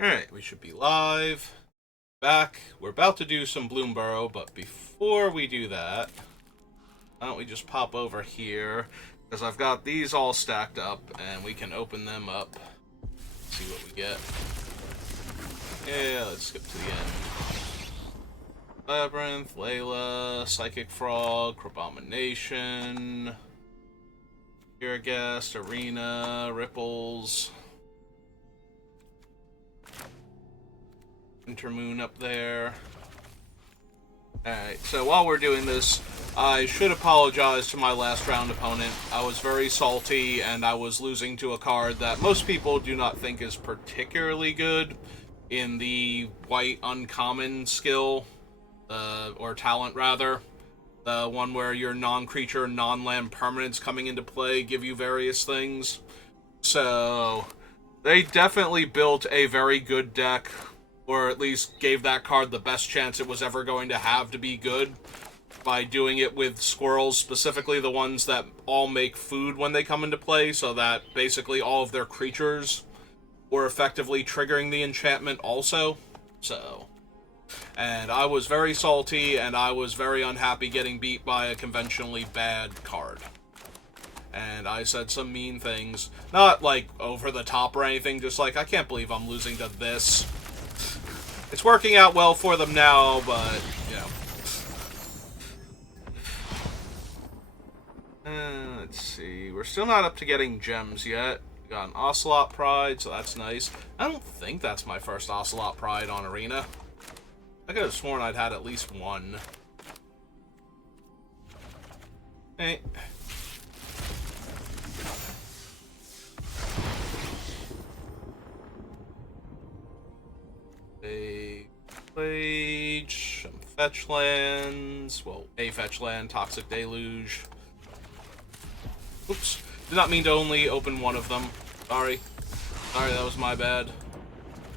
Alright, we should be live. Back. We're about to do some Bloomburrow, but before we do that, why don't we just pop over here, because I've got these all stacked up, and we can open them up, see what we get. Yeah, let's skip to the end. Labyrinth, Layla, Psychic Frog, Crabomination, Irrigast, Arena, Ripples, Intermoon up there. Alright, so while we're doing this, I should apologize to my last round opponent. I was very salty, and I was losing to a card that most people do not think is particularly good in the white uncommon skill, or talent rather. The one where your non-creature, non-land permanents coming into play give you various things. So, they definitely built a very good deck, or at least gave that card the best chance it was ever going to have to be good, by doing it with squirrels, specifically the ones that all make food when they come into play, so that basically all of their creatures were effectively triggering the enchantment also. So, and I was very salty, and I was very unhappy getting beat by a conventionally bad card. And I said some mean things, not like over the top or anything, just like, I can't believe I'm losing to this. It's working out well for them now, but, you know. Let's see. We're still not up to getting gems yet. We got an Ocelot Pride, so that's nice. I don't think that's my first Ocelot Pride on Arena. I could have sworn I'd had at least one. Hey. Some fetch lands. Well, a fetch land, Toxic Deluge. Oops. Did not mean to only open one of them. Sorry. Sorry, that was my bad.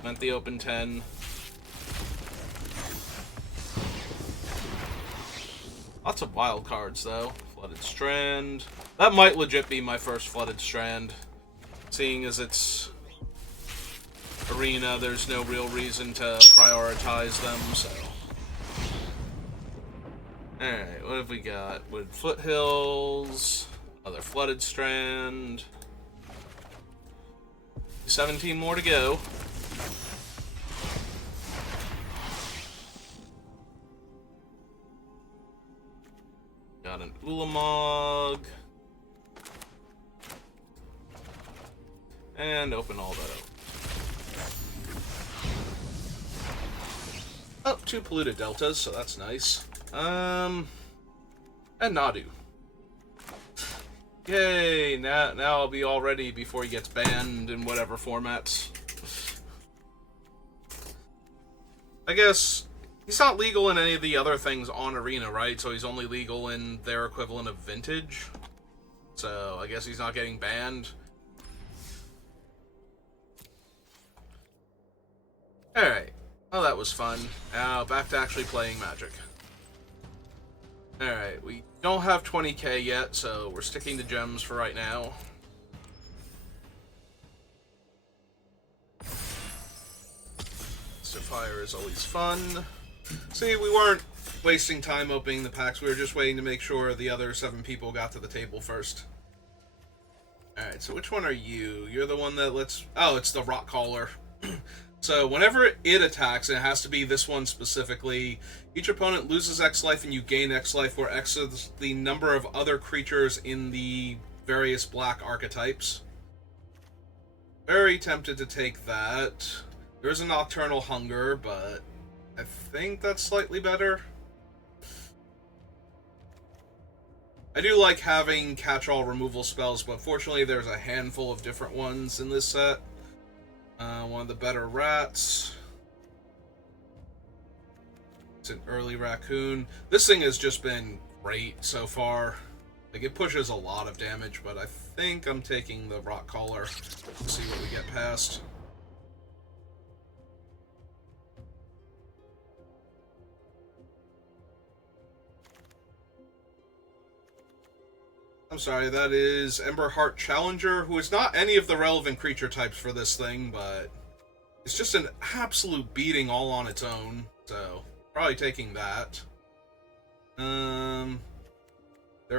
Meant the open 10. Lots of wild cards, though. Flooded Strand. That might legit be my first Flooded Strand. Seeing as it's Arena, there's no real reason to prioritize them, so. Alright, what have we got? Wood Foothills, another Flooded Strand. 17 more to go. Got an Ulamog. And open all that up. Oh, 2 polluted deltas, so that's nice. And Nadu. Yay! Now I'll be all ready before he gets banned in whatever formats. I guess he's not legal in any of the other things on Arena, right? So he's only legal in their equivalent of Vintage. So I guess he's not getting banned. Alright. Oh, that was fun. Now, back to actually playing Magic. Alright, we don't have 20k yet, so we're sticking to gems for right now. Fire is always fun. See, we weren't wasting time opening the packs, we were just waiting to make sure the other 7 people got to the table first. Alright, so which one are you? You're the one that lets... Oh, it's the Rock Caller. So, whenever it attacks, and it has to be this one specifically, each opponent loses X life and you gain X life, where X is the number of other creatures in the various black archetypes. Very tempted to take that. There is a Nocturnal Hunger, but I think that's slightly better. I do like having catch-all removal spells, but fortunately there's a handful of different ones in this set. One of the better rats. It's an early raccoon. This thing has just been great so far. Like, it pushes a lot of damage, but I think I'm taking the Rock Caller. Let's see what we get past. I'm sorry, that is Emberheart Challenger, who is not any of the relevant creature types for this thing, but It's just an absolute beating all on its own, so probably taking that. There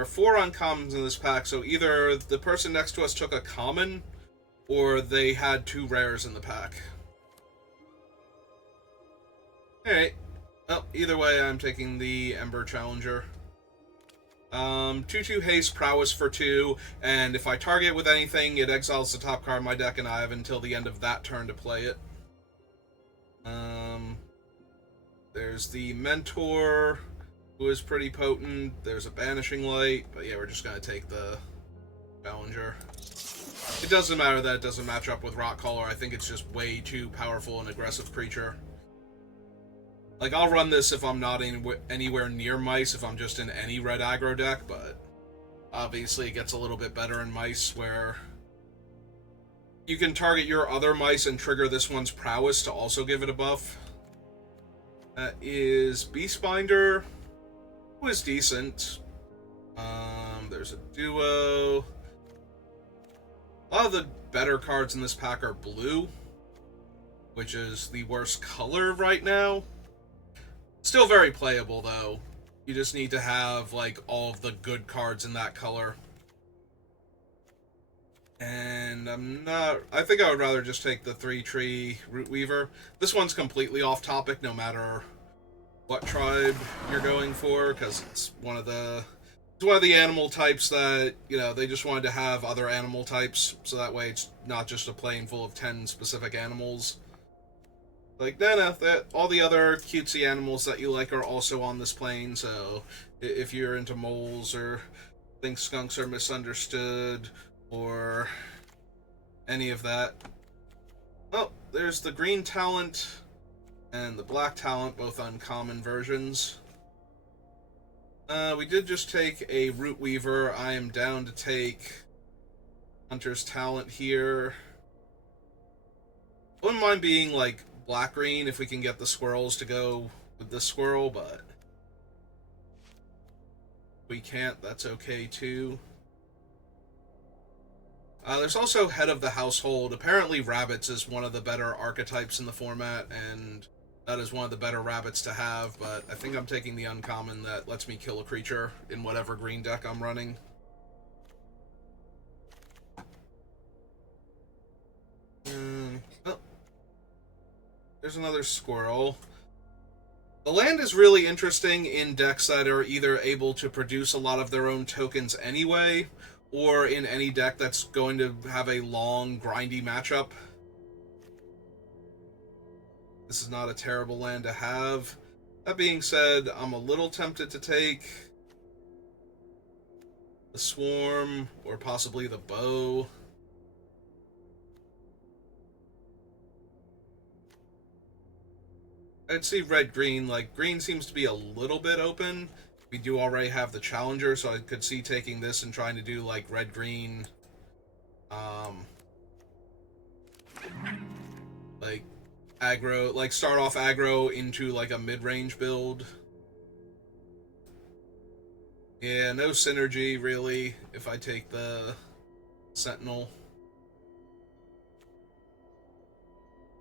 are 4 uncommons in this pack, so either the person next to us took a common, or they had 2 rares in the pack. Alright. Well, either way, I'm taking the Ember Challenger. 2/2 haste, prowess for 2, and if I target with anything, it exiles the top card of my deck, and I have until the end of that turn to play it. There's the Mentor, who is pretty potent. There's a Banishing Light, but yeah, we're just gonna take the Challenger. It doesn't matter that it doesn't match up with Rockcaller. I think it's just way too powerful and aggressive creature. Like, I'll run this if I'm not anywhere near Mice, if I'm just in any red aggro deck, but obviously it gets a little bit better in Mice, where you can target your other Mice and trigger this one's prowess to also give it a buff. That is Beastbinder, who is decent. There's a duo. A lot of the better cards in this pack are blue, which is the worst color right now. Still very playable, though. You just need to have, like, all of the good cards in that color. And I think I would rather just take the 3-tree Rootweaver. This one's completely off topic, no matter what tribe you're going for, because it's one of the animal types that, you know, they just wanted to have other animal types, so that way it's not just a plane full of 10 specific animals. Like, no, all the other cutesy animals that you like are also on this plane, so if you're into moles or think skunks are misunderstood or any of that. Oh, there's the green talent and the black talent, both uncommon versions. We did just take a Rootweaver. I am down to take Hunter's Talent here. Wouldn't mind being, like, black-green if we can get the squirrels to go with this squirrel, but if we can't, that's okay too. There's also Head of the Household. Apparently rabbits is one of the better archetypes in the format, and that is one of the better rabbits to have, but I think I'm taking the uncommon that lets me kill a creature in whatever green deck I'm running. Oh. There's another squirrel. The land is really interesting in decks that are either able to produce a lot of their own tokens anyway, or in any deck that's going to have a long, grindy matchup. This is not a terrible land to have. That being said, I'm a little tempted to take the Swarm, or possibly the Bow. I'd see red-green. Like, green seems to be a little bit open. We do already have the Challenger, so I could see taking this and trying to do, like, red-green, like, aggro, like, start off aggro into, like, a mid-range build. Yeah, no synergy, really, if I take the Sentinel.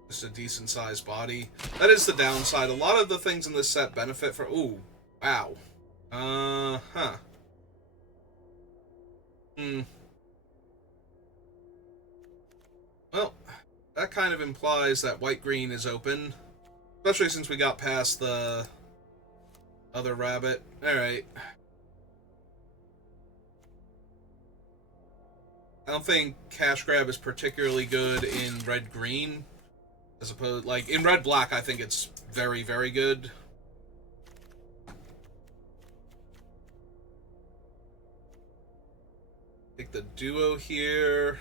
Just a decent-sized body. That is the downside. A lot of the things in this set benefit from... Ooh, wow. Huh. Well, that kind of implies that white-green is open. Especially since we got past the other rabbit. Alright. I don't think Cash Grab is particularly good in red-green. As opposed, like, in red-black, I think it's very, very good. Take the duo here.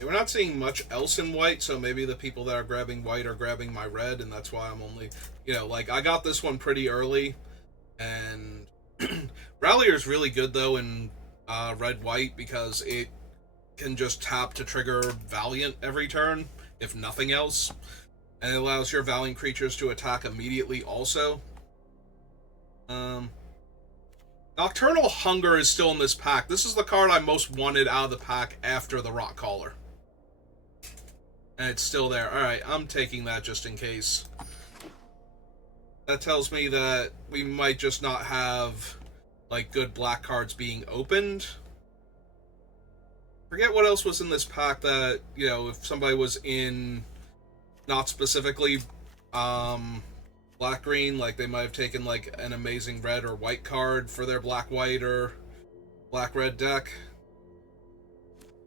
Yeah, we're not seeing much else in white, so maybe the people that are grabbing white are grabbing my red, and that's why I'm only, you know, like, I got this one pretty early, and Rallier's really good, though, in red-white, because it can just tap to trigger Valiant every turn, if nothing else, and it allows your Valiant creatures to attack immediately also. Not Nocturnal Hunger is still in this pack. This is the card I most wanted out of the pack after the Rock Caller. And it's still there. Alright, I'm taking that just in case. That tells me that we might just not have, like, good black cards being opened. Forget what else was in this pack that, you know, if somebody was in not specifically black-green, like they might have taken, like, an amazing red or white card for their black-white or black-red deck.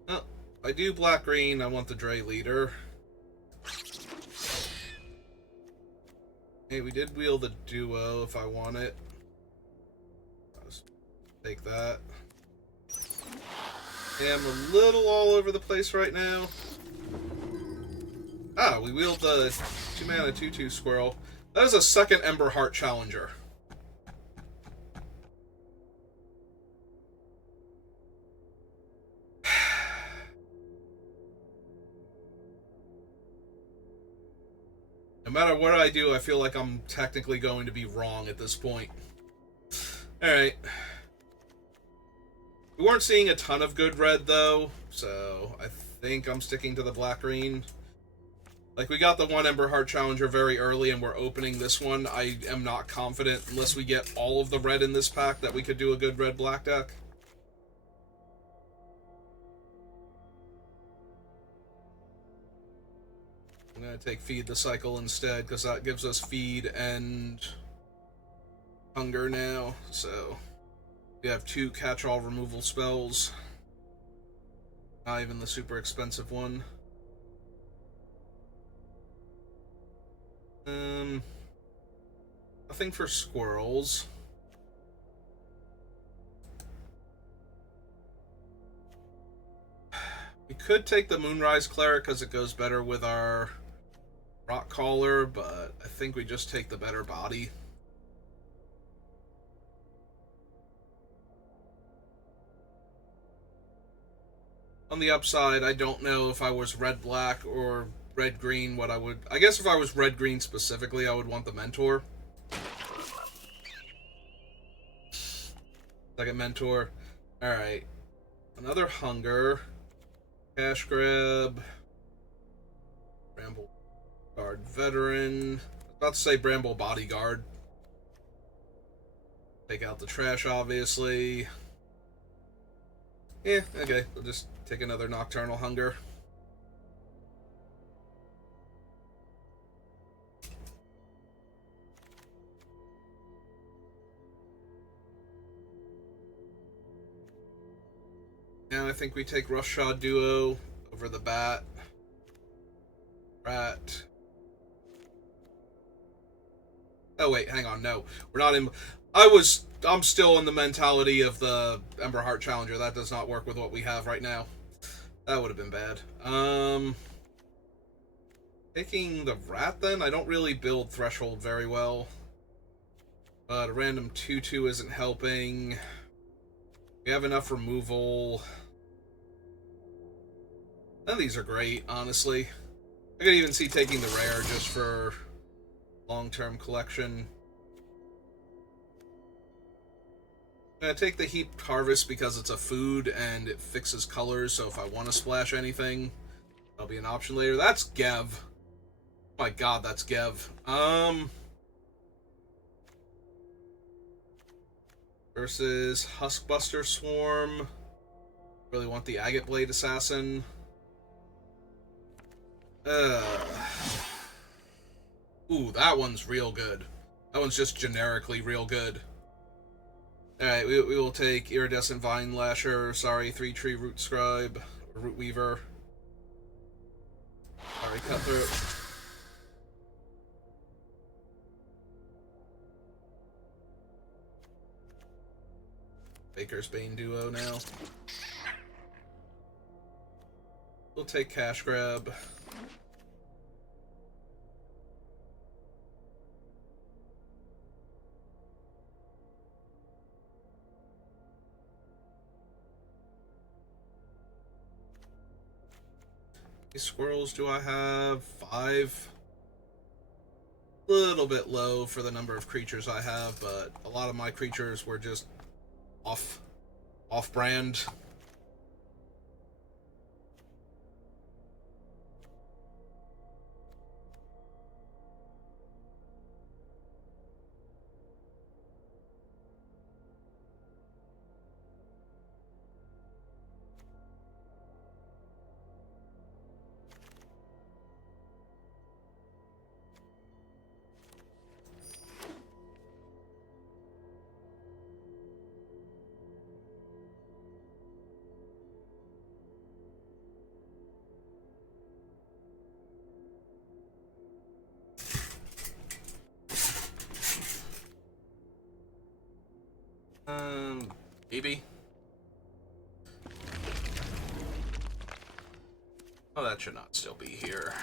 Oh, I do black-green, I want the Dre Leader. Hey, we did wheel the duo if I want it. Let's take that. Yeah, I'm a little all over the place right now. Ah, we wheeled the 2-mana 2/2 squirrel. That is a second Ember Heart Challenger. No matter what I do, I feel like I'm technically going to be wrong at this point. Alright. We weren't seeing a ton of good red, though, so I think I'm sticking to the black-green. Like, we got the one Ember Heart Challenger very early, and we're opening this one. I am not confident, unless we get all of the red in this pack, that we could do a good red-black deck. I'm going to take Feed the Cycle instead, because that gives us Feed and Hunger now, so we have 2 catch-all removal spells. Not even the super expensive one. Nothing for squirrels. We could take the Moonrise Cleric because it goes better with our Rock Caller, but I think we just take the better body. On the upside, I don't know if I was red-black or red-green what I would... I guess if I was red-green specifically, I would want the Mentor. Second Mentor. Alright. Another Hunger. Cash Grab. Bramble Guard Veteran. I was about to say Bramble Bodyguard. Take out the trash, obviously. Yeah, okay. We'll just take another Nocturnal Hunger. And I think we take Roughshod Duo over the Bat. Rat. Oh wait, hang on, no. We're not in... I'm still in the mentality of the Ember Heart Challenger. That does not work with what we have right now. That would have been bad. Taking the Rat then? I don't really build Threshold very well. But a random 2/2 isn't helping. We have enough removal. None of these are great, honestly. I could even see taking the rare just for long-term collection. I'm going to take the Heaped Harvest because it's a food and it fixes colors, so if I want to splash anything, that'll be an option later. That's Gev. Oh my god, that's Gev. Versus Huskbuster Swarm. Really want the Agate Blade Assassin. Ooh, that one's real good. That one's just generically real good. Alright, we will take Iridescent Vine Lasher, sorry, 3-Tree Root Scribe, or Root Weaver. Sorry, Cutthroat. Baker's Bane Duo now. We'll take Cash Grab. How many squirrels do I have? 5. A little bit low for the number of creatures I have, but a lot of my creatures were just off-brand. Maybe. Oh, that should not still be here.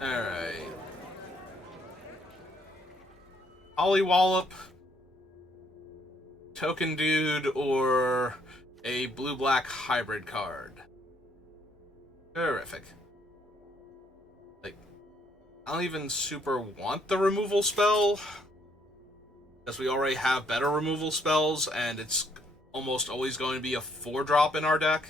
Alright. Hollywallop, Token Dude, or a blue-black hybrid card. Terrific. Like, I don't even super want the removal spell, because we already have better removal spells, and it's almost always going to be a 4-drop in our deck.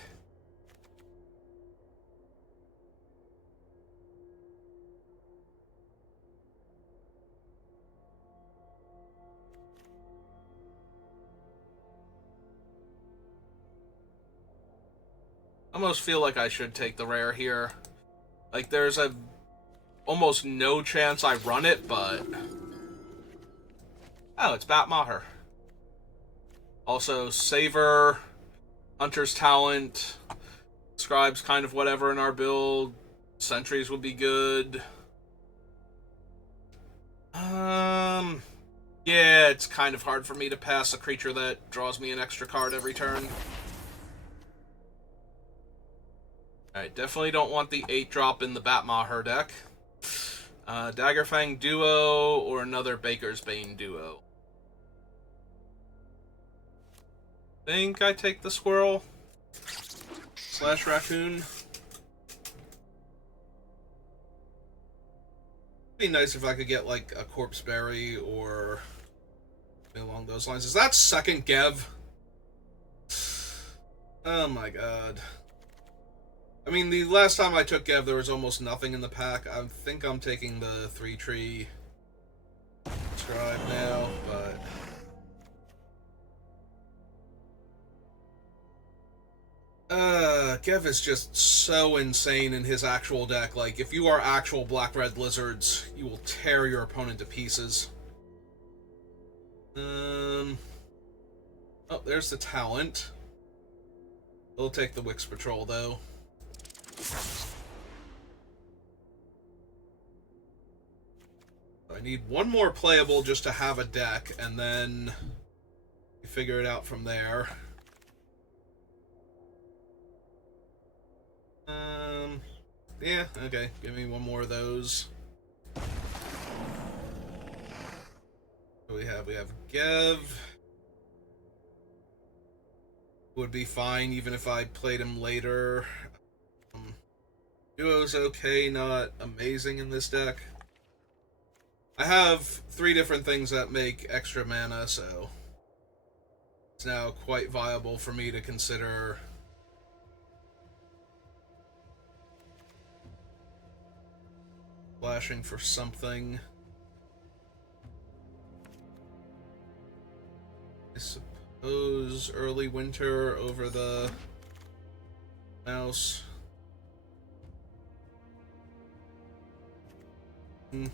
I almost feel like I should take the rare here. Like, there's a almost no chance I run it, but... Oh, it's Batmaher. Also, Saver, Hunter's Talent, Scribe's kind of whatever in our build. Sentries would be good. Yeah, it's kind of hard for me to pass a creature that draws me an extra card every turn. Alright, definitely don't want the 8-drop in the Batmaher deck. Daggerfang Duo or another Baker's Bane Duo. Think I take the Squirrel / Raccoon. It'd be nice if I could get like a Corpse Berry or along those lines. Is that second Gev? Oh my god. I mean, the last time I took Gev, there was almost nothing in the pack. I think I'm taking the 3-tree Scribe now, but... Gev is just so insane in his actual deck. Like, if you are actual Black-Red Lizards, you will tear your opponent to pieces. Oh, there's the talent. We'll take the Wix Patrol, though. I need one more playable just to have a deck, and then we figure it out from there. Yeah, okay. Give me one more of those. What do we have? We have Gev. Would be fine even if I played him later. Duo's okay, not amazing in this deck. I have 3 different things that make extra mana, so it's now quite viable for me to consider flashing for something. I suppose early winter over the mouse. Yeah,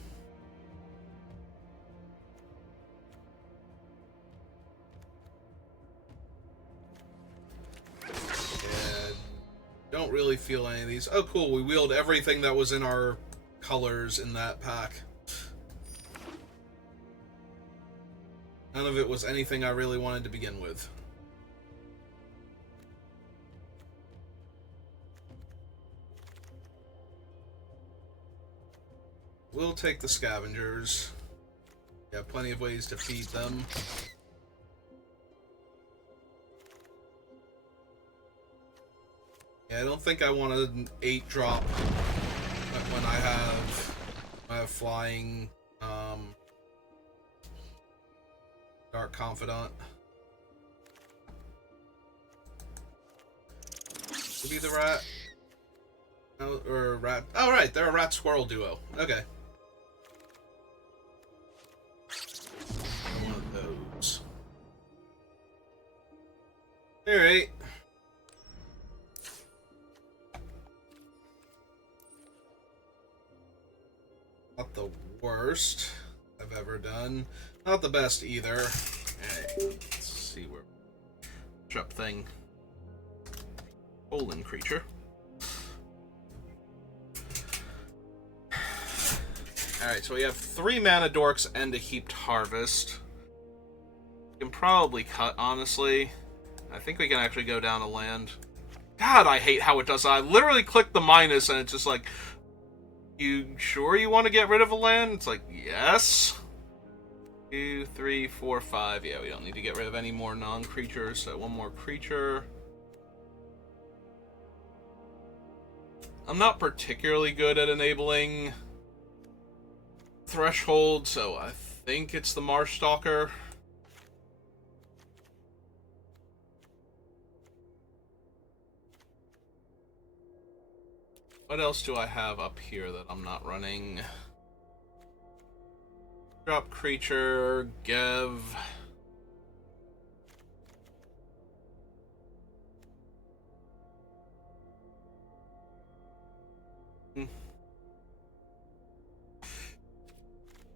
don't really feel any of these. Oh, cool. We wheeled everything that was in our colors in that pack. None of it was anything I really wanted to begin with. We'll take the Scavengers. We have plenty of ways to feed them. Yeah, I don't think I want an 8-drop when I have flying Dark Confidant. Maybe the rat. No, or rat. Oh, right, they're a rat squirrel duo. Okay. One of those. Alright. Not the worst I've ever done. Not the best either. Alright, let's see where. Drop thing. Olin creature. Alright, so we have 3 mana dorks and a heaped harvest. We can probably cut, honestly. I think we can actually go down a land. God, I hate how it does that. I literally click the minus and it's just like, you sure you want to get rid of a land? It's like, yes. 2, 3, 4, 5. Yeah, we don't need to get rid of any more non-creatures, so one more creature. I'm not particularly good at enabling Threshold, so I think it's the Marsh Stalker. What else do I have up here that I'm not running? Drop creature, Gev.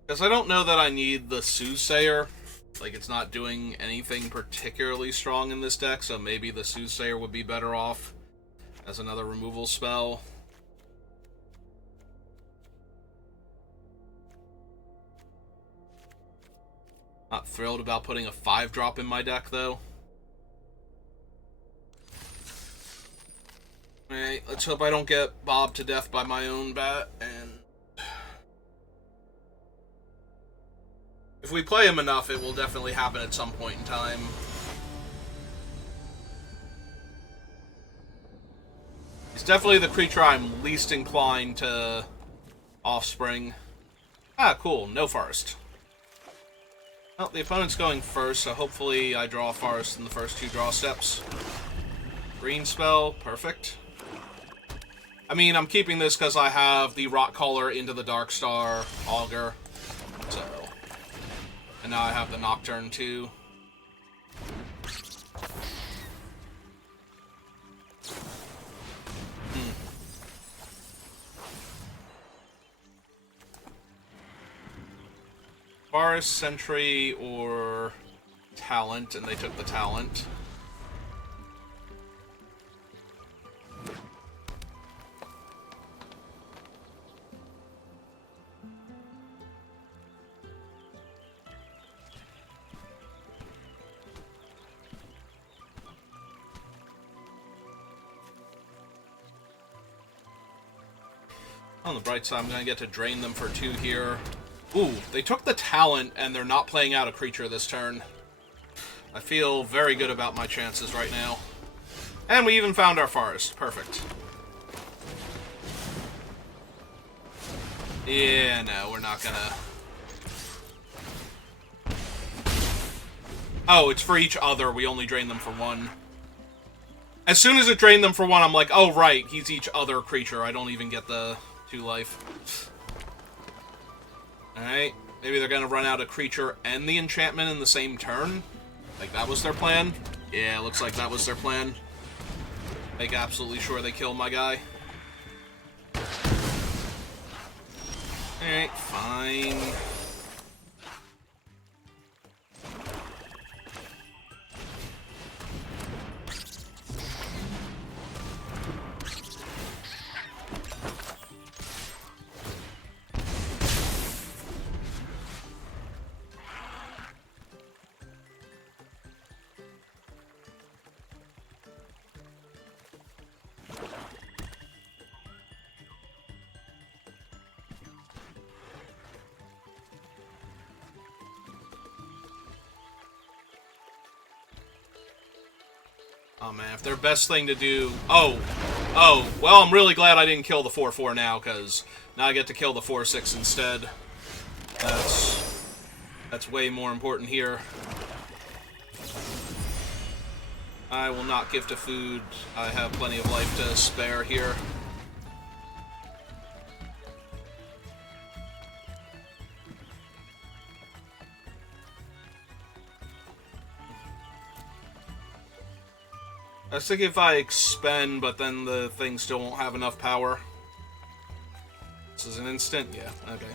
Because I don't know that I need the Soothsayer. Like, it's not doing anything particularly strong in this deck, so maybe the Soothsayer would be better off as another removal spell. Not thrilled about putting a 5-drop in my deck, though. Alright, let's hope I don't get bobbed to death by my own bat, and if we play him enough, it will definitely happen at some point in time. It's definitely the creature I'm least inclined to offspring. Ah, cool. No forest. Well, the opponent's going first, so hopefully I draw a forest in the first 2 draw steps. Green spell. Perfect. I mean, I'm keeping this because I have the Rotcaller into the Darkstar Augur. So... and now I have the Nocturne, too. Forest, Sentry, or Talent, and they took the Talent. On the bright side, I'm going to get to drain them for 2 here. Ooh, they took the Talent, and they're not playing out a creature this turn. I feel very good about my chances right now. And we even found our forest. Perfect. Yeah, no, we're not gonna... oh, it's for each other. We only drain them for 1. As soon as it drained them for 1, I'm like, oh, right, he's each other creature. I don't even get the 2 life. Alright, maybe they're gonna run out a creature and the enchantment in the same turn? Like, that was their plan? Yeah, looks like that was their plan. Make absolutely sure they kill my guy. Alright, fine. Oh man, if their best thing to do... oh, well, I'm really glad I didn't kill the 4/4 now, because now I get to kill the 4/6 instead. That's way more important here. I will not gift a food. I have plenty of life to spare here. I was thinking if I expend, but then the thing still won't have enough power. This is an instant? Yeah, okay.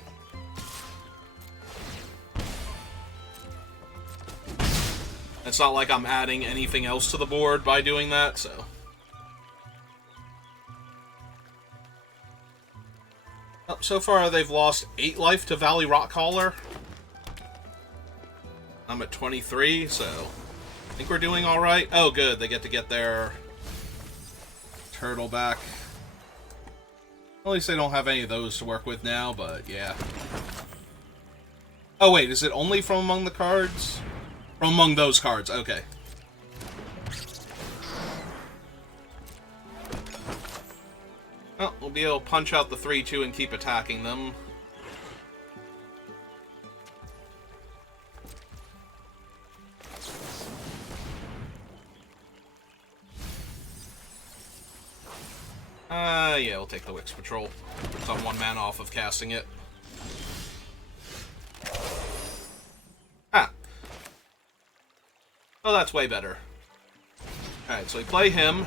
It's not like I'm adding anything else to the board by doing that, so... Oh, so far they've lost 8 life to Valley Rockcaller. I'm at 23, so... I think we're doing alright. Oh, good. They get their... turtle back. At least they don't have any of those to work with now, but yeah. Oh, wait. Is it only from among the cards? From among those cards. Okay. Well, we'll be able to punch out the 3-2 and keep attacking them. Yeah, we'll take the Wix Patrol. So I'm 1 mana off of casting it. Ah. Oh, that's way better. Alright, so we play him.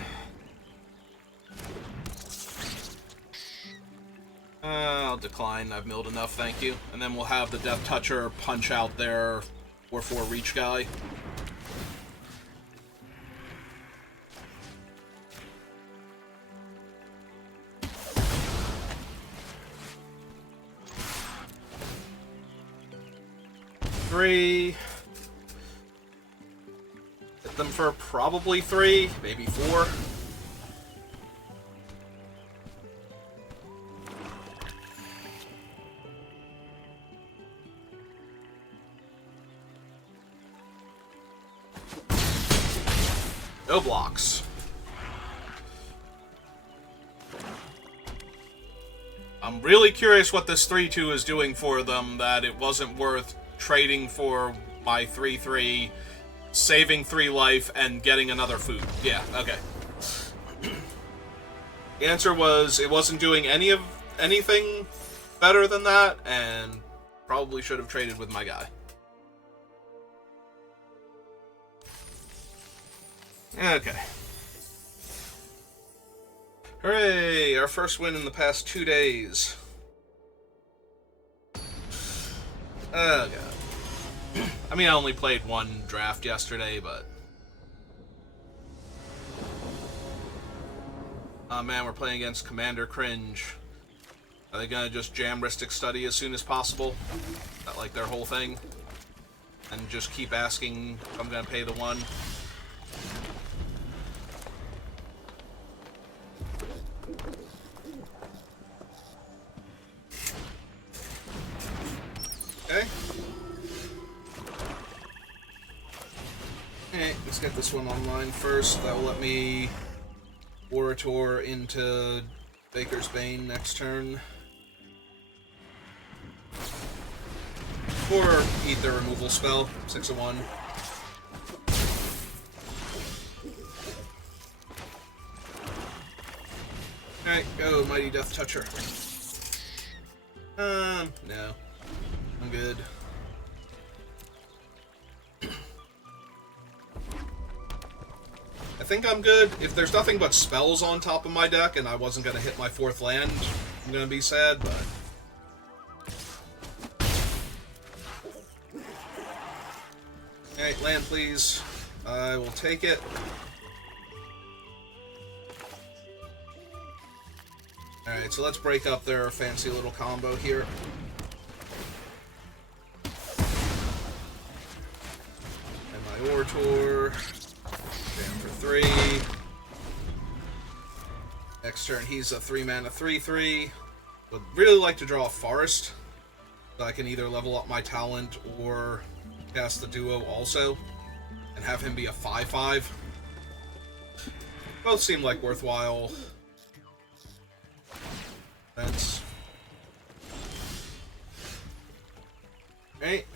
I'll decline. I've milled enough, thank you. And then we'll have the Death Toucher punch out their 4/4 reach guy. Hit them for probably 3, maybe 4. No blocks. I'm really curious what this 3-2 is doing for them, that it wasn't worth trading for my 3-3, saving 3 life, and getting another food. Yeah, okay. The answer was it wasn't doing anything better than that, and probably should have traded with my guy. Okay. Hooray! Our first win in the past 2 days. Oh, God. I mean, I only played 1 draft yesterday, but... Oh, man, we're playing against Commander Cringe. Are they gonna just jam Rhystic Study as soon as possible? Is that, like, their whole thing? And just keep asking if I'm gonna pay the 1? Okay. Alright, let's get this one online first. That will let me Orator into Baker's Bane next turn. Or eat the removal spell. 6 of 1. Alright, go, Mighty Death Toucher. No. I'm good. I think I'm good. If there's nothing but spells on top of my deck and I wasn't going to hit my 4th land, I'm going to be sad, but... Alright, land please. I will take it. Alright, so let's break up their fancy little combo here. And my Orator. Jam for 3. Next turn, he's a 3-mana 3/3. Would really like to draw a Forest, so I can either level up my talent or cast the duo also, and have him be a 5/5. Both seem like worthwhile events. Right.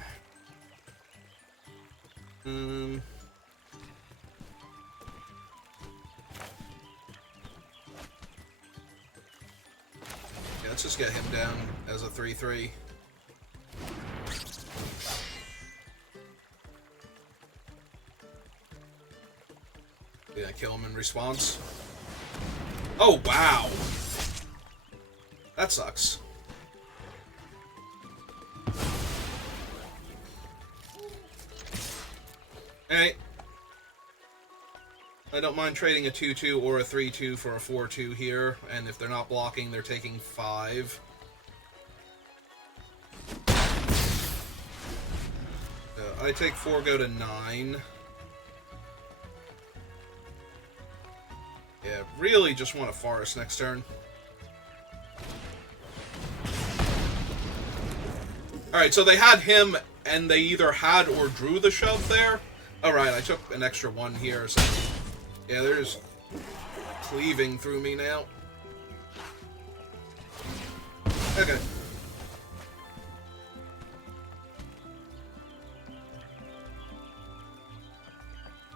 let's just get him down as a 3-3. Did I kill him in response? Oh, wow! That sucks. Alright. I don't mind trading a 2-2 or a 3-2 for a 4-2 here, and if they're not blocking, they're taking 5. I take 4, go to 9. Yeah, really just want a forest next turn. Alright, so they had him, and they either had or drew the shove there. Alright, I took an extra 1 here, so... Yeah, they're just cleaving through me now. Okay.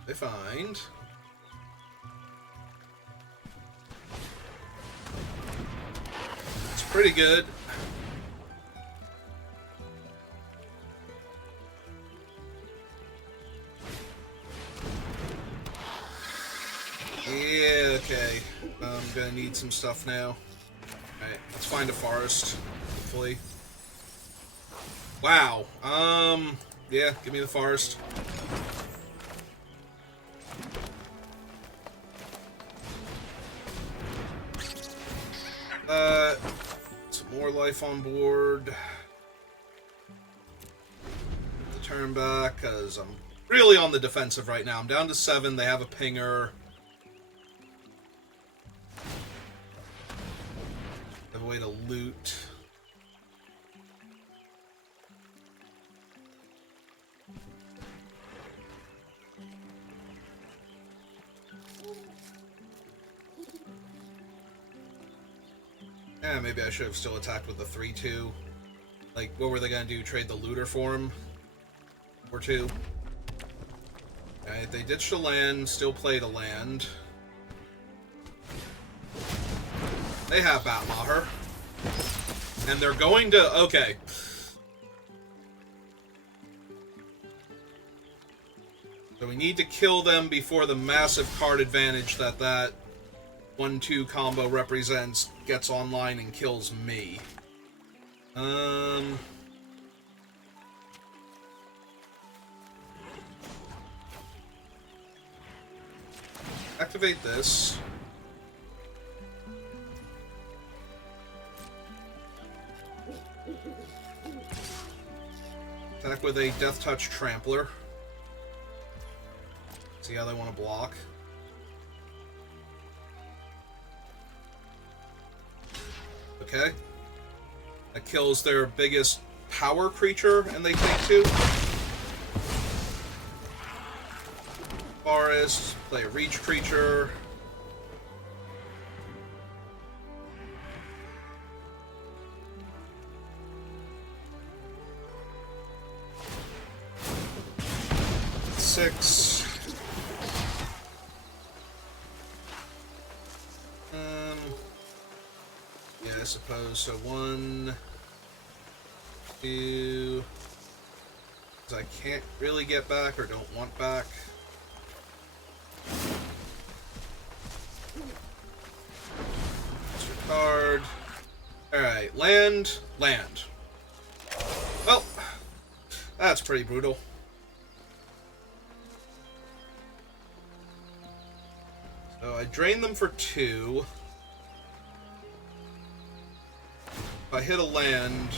They find... It's pretty good. Yeah, okay. I'm gonna need some stuff now. Alright, let's find a forest, hopefully. Wow. Yeah, give me the forest. Some more life on board. The turn back, because I'm really on the defensive right now. I'm down to 7, they have a pinger. Have a way to loot. Yeah, maybe I should have still attacked with the 3-2. Like, what were they gonna do? Trade the looter for him? Or 2? Alright, they ditched a land, still played a land. They have Batmaher. And they're going to... Okay. So we need to kill them before the massive card advantage that 1-2 combo represents gets online and kills me. Activate this. Attack with a Death Touch Trampler. See how they want to block. Okay. That kills their biggest power creature, and they take 2. Forest, play a reach creature. Six. Yeah, I suppose. So 1, 2. Because I can't really get back or don't want back. Extra card. Alright, land. Well, that's pretty brutal. So I drain them for 2. If I hit a land,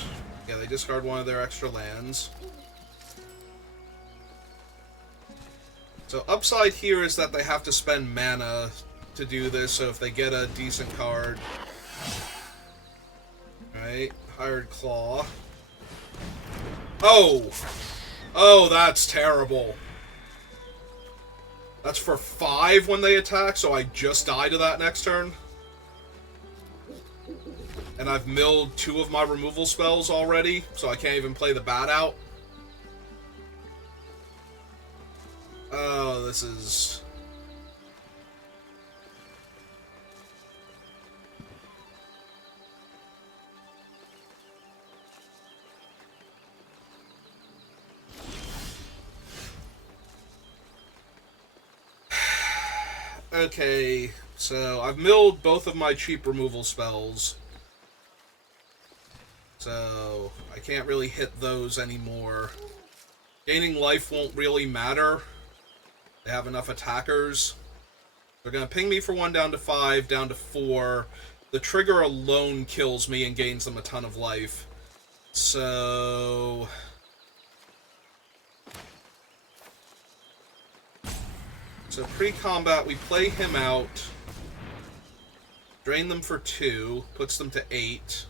yeah, they discard one of their extra lands. So upside here is that they have to spend mana to do this, so if they get a decent card... Alright, Hired Claw. Oh! Oh, that's terrible. That's for 5 when they attack, so I just die to that next turn. And I've milled 2 of my removal spells already, so I can't even play the bat out. Oh, this is... Okay, so I've milled both of my cheap removal spells. So I can't really hit those anymore. Gaining life won't really matter. They have enough attackers. They're going to ping me for 1 down to 5, down to 4. The trigger alone kills me and gains them a ton of life. So pre-combat, we play him out. Drain them for 2. Puts them to 8.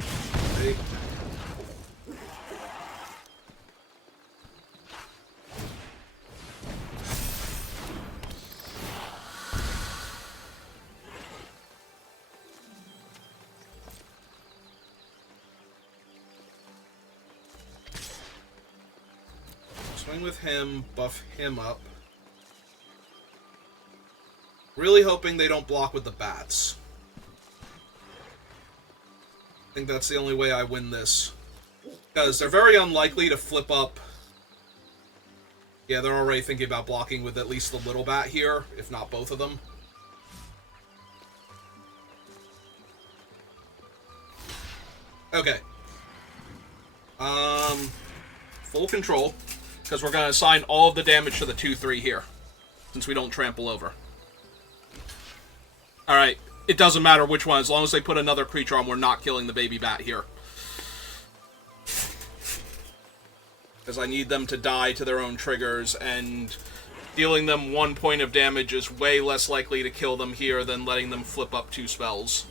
Okay. Swing with him, buff him up. Really hoping they don't block with the bats. I think that's the only way I win this. Because they're very unlikely to flip up. Yeah, they're already thinking about blocking with at least the little bat here, if not both of them. Okay. Full control. Because we're going to assign all of the damage to the 2-3 here. Since we don't trample over. Alright. It doesn't matter which one. As long as they put another creature on, we're not killing the baby bat here. Because I need them to die to their own triggers, and dealing them 1 point of damage is way less likely to kill them here than letting them flip up 2 spells.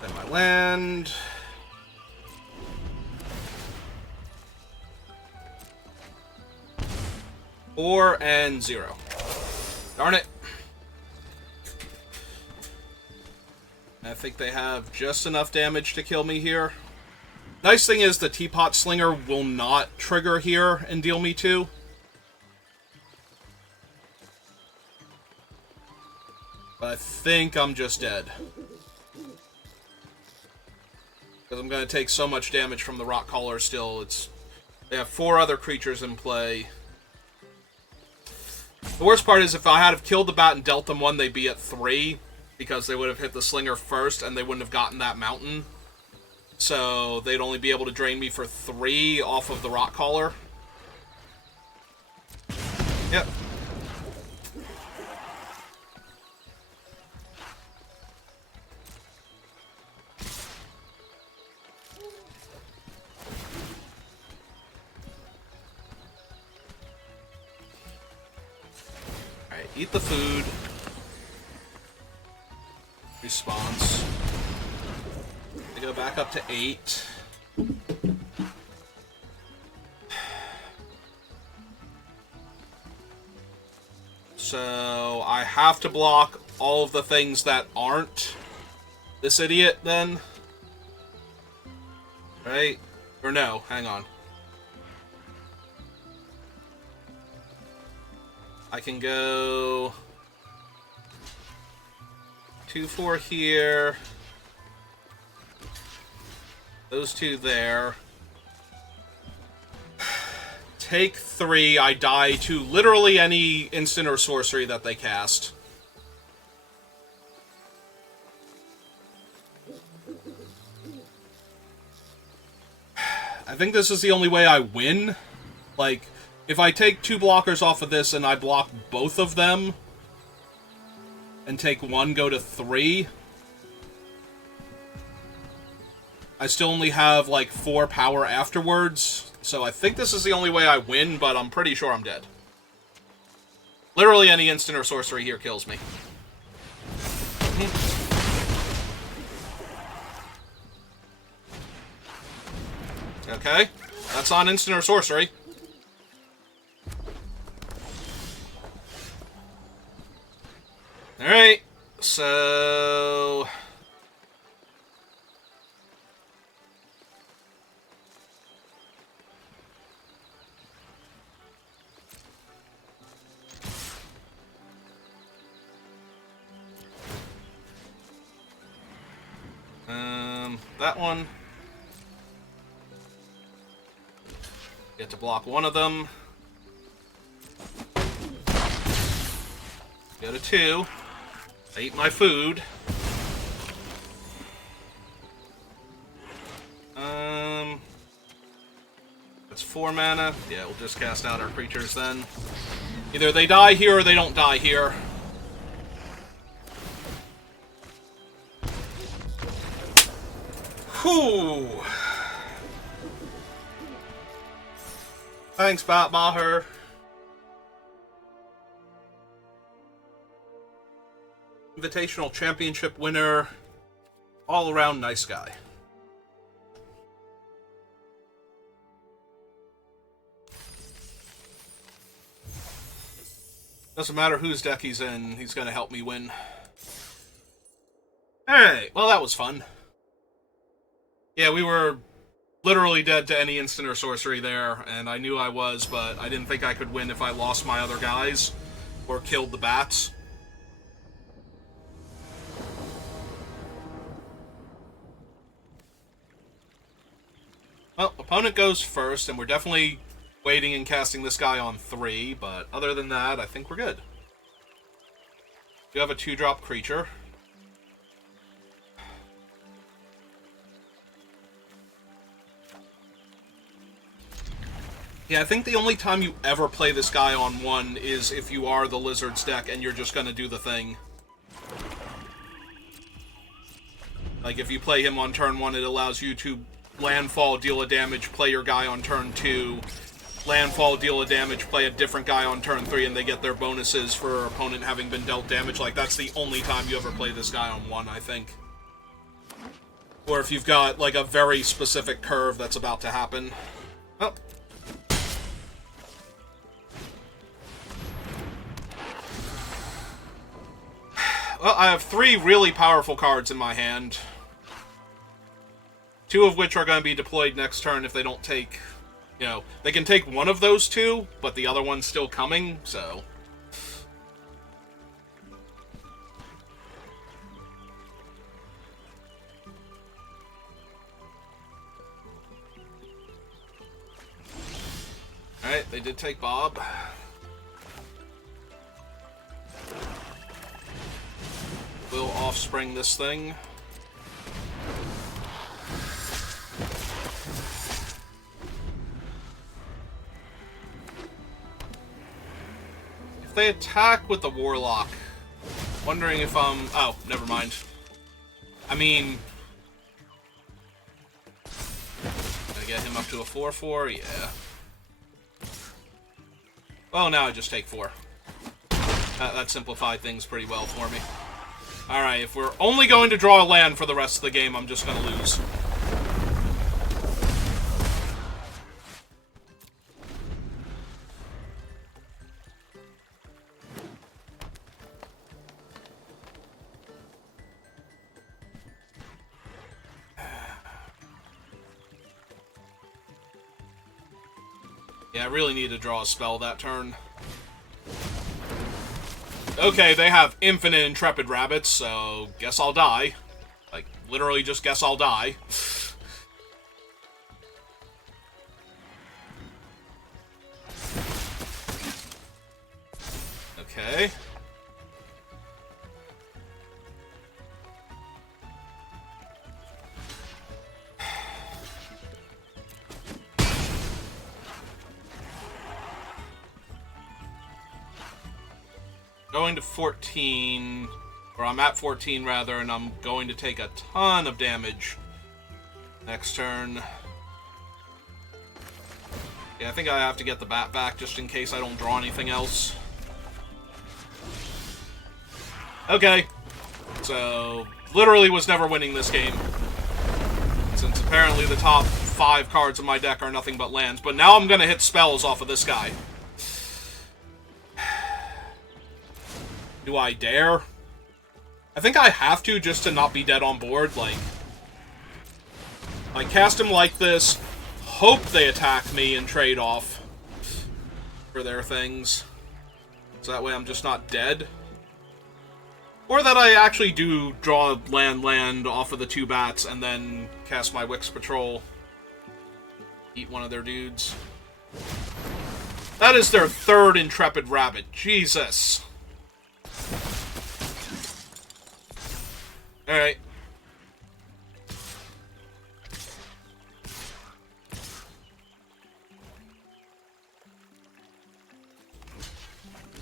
Then my land. Four and 0. Darn it. I think they have just enough damage to kill me here. Nice thing is the Teapot Slinger will not trigger here and deal me 2. But I think I'm just dead. Because I'm going to take so much damage from the Rock Caller still. They have 4 other creatures in play. The worst part is if I had have killed the bat and dealt them 1, they'd be at 3. Because they would have hit the Slinger first and they wouldn't have gotten that mountain. So they'd only be able to drain me for 3 off of the Rock Caller. Yep. Eat the food. Response. They go back up to 8. So I have to block all of the things that aren't this idiot then. Right? Or no, hang on. I can go 2-4 here. Those 2 there. Take 3. I die to literally any instant or sorcery that they cast. I think this is the only way I win. Like, if I take 2 blockers off of this and I block both of them, and take 1, go to 3, I still only have, like, 4 power afterwards. So I think this is the only way I win, but I'm pretty sure I'm dead. Literally any instant or sorcery here kills me. Okay, that's on instant or sorcery. Alright, so That one. Get to block one of them. Go to 2. I eat my food. That's 4 mana. Yeah, we'll just cast out our creatures then. Either they die here or they don't die here. Whew. Thanks, Batmaher. Invitational Championship winner. All around nice guy. Doesn't matter whose deck he's in, he's gonna help me win. Alright, well that was fun. Yeah, we were literally dead to any instant or sorcery there, and I knew I was, but I didn't think I could win if I lost my other guys, or killed the bats. Well, opponent goes first, and we're definitely waiting and casting this guy on 3, but other than that, I think we're good. We have a 2-drop creature. Yeah, I think the only time you ever play this guy on 1 is if you are the Lizard's deck and you're just gonna do the thing. Like, if you play him on turn 1, it allows you to landfall, deal a damage, play your guy on turn 2, landfall, deal a damage, play a different guy on turn 3, and they get their bonuses for opponent having been dealt damage. Like, that's the only time you ever play this guy on 1, I think. Or if you've got, like, a very specific curve that's about to happen. Oh. Well, I have 3 really powerful cards in my hand. 2 of which are going to be deployed next turn if they don't take... You know, they can take one of those 2, but the other one's still coming, so... Alright, they did take Bob. We'll offspring this thing. If they attack with the Warlock, wondering if oh, never mind. I mean... Gonna get him up to a 4/4? Yeah. Well, now I just take 4. That simplified things pretty well for me. Alright, if we're only going to draw a land for the rest of the game, I'm just going to lose. Yeah, I really need to draw a spell that turn. Okay, they have infinite Intrepid Rabbits, so guess I'll die. Like, literally just guess I'll die. Okay. Going to 14, or I'm at 14 rather, and I'm going to take a ton of damage next turn. Yeah, I think I have to get the bat back just in case I don't draw anything else. Okay, so literally was never winning this game, since apparently the top 5 cards of my deck are nothing but lands, but now I'm going to hit spells off of this guy. Do I dare? I think I have to just to not be dead on board. Like, I cast him like this, hope they attack me and trade off for their things. So that way I'm just not dead. Or that I actually do draw land off of the 2 bats and then cast my Wix Patrol. Eat one of their dudes. That is their 3rd Intrepid Rabbit. Jesus. Alright.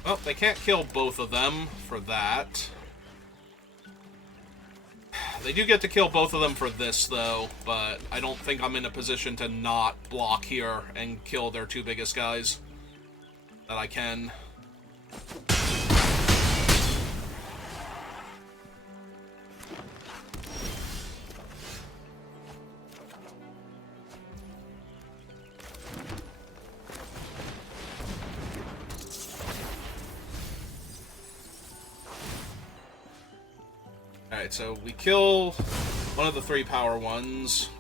Well, they can't kill both of them for that. They do get to kill both of them for this, though, but I don't think I'm in a position to not block here and kill their 2 biggest guys. That I can. Alright, so we kill one of the 3 power ones.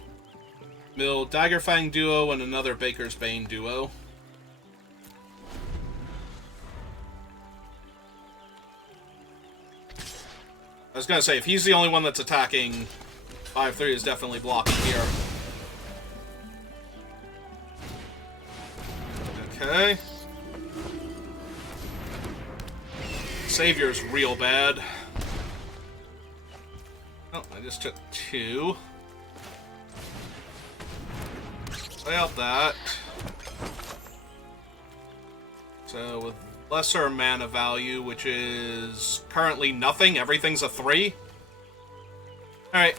Mill Daggerfang duo and another Baker's Bane duo. I was gonna say, if he's the only one that's attacking, 5-3 is definitely blocking here. Okay. Savior's real bad. Oh, I just took 2. Play out that. So with lesser mana value, which is currently nothing, everything's a 3. Alright.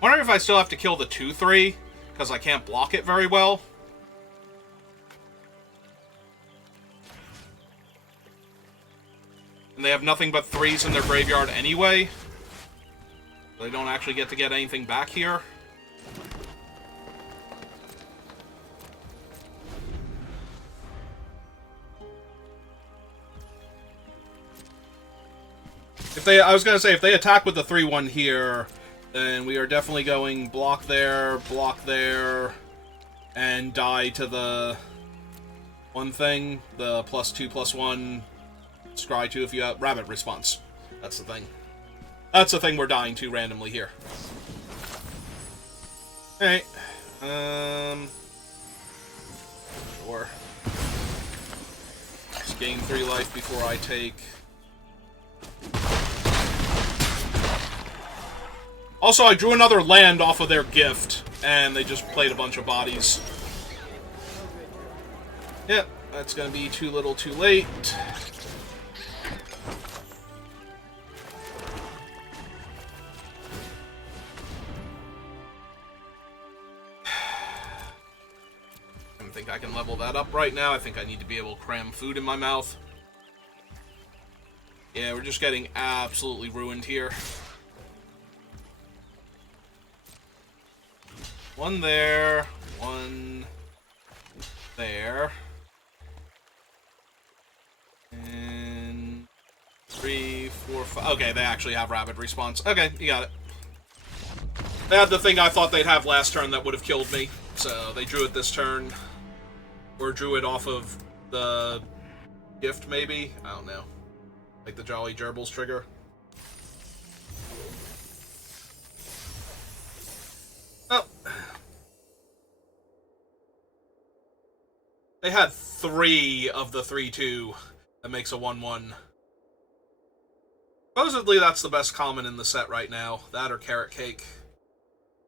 Wonder if I still have to kill the 2-3, because I can't block it very well. And they have nothing but 3s in their graveyard anyway. They don't actually get to get anything back here. I was gonna say, if they attack with the 3-1 here, then we are definitely going block there, and die to the one thing, the +2/+1, scry 2 if you have rabbit response. That's the thing. That's the thing we're dying to randomly here. Alright. Sure. Just gain 3 life before I take... Also, I drew another land off of their gift, and they just played a bunch of bodies. Yep, that's gonna be too little too late. I don't think I can level that up right now. I think I need to be able to cram food in my mouth. Yeah, we're just getting absolutely ruined here. One there, one there, and 3, 4, 5. Okay, they actually have rapid response. Okay, you got it. They had the thing I thought they'd have last turn that would have killed me, so they drew it this turn. Or drew it off of the gift, maybe? I don't know. Like the Jolly Gerbils trigger. Oh. They had 3 of the 3/2 that makes a 1/1. Supposedly that's the best common in the set right now. That or Carrot Cake.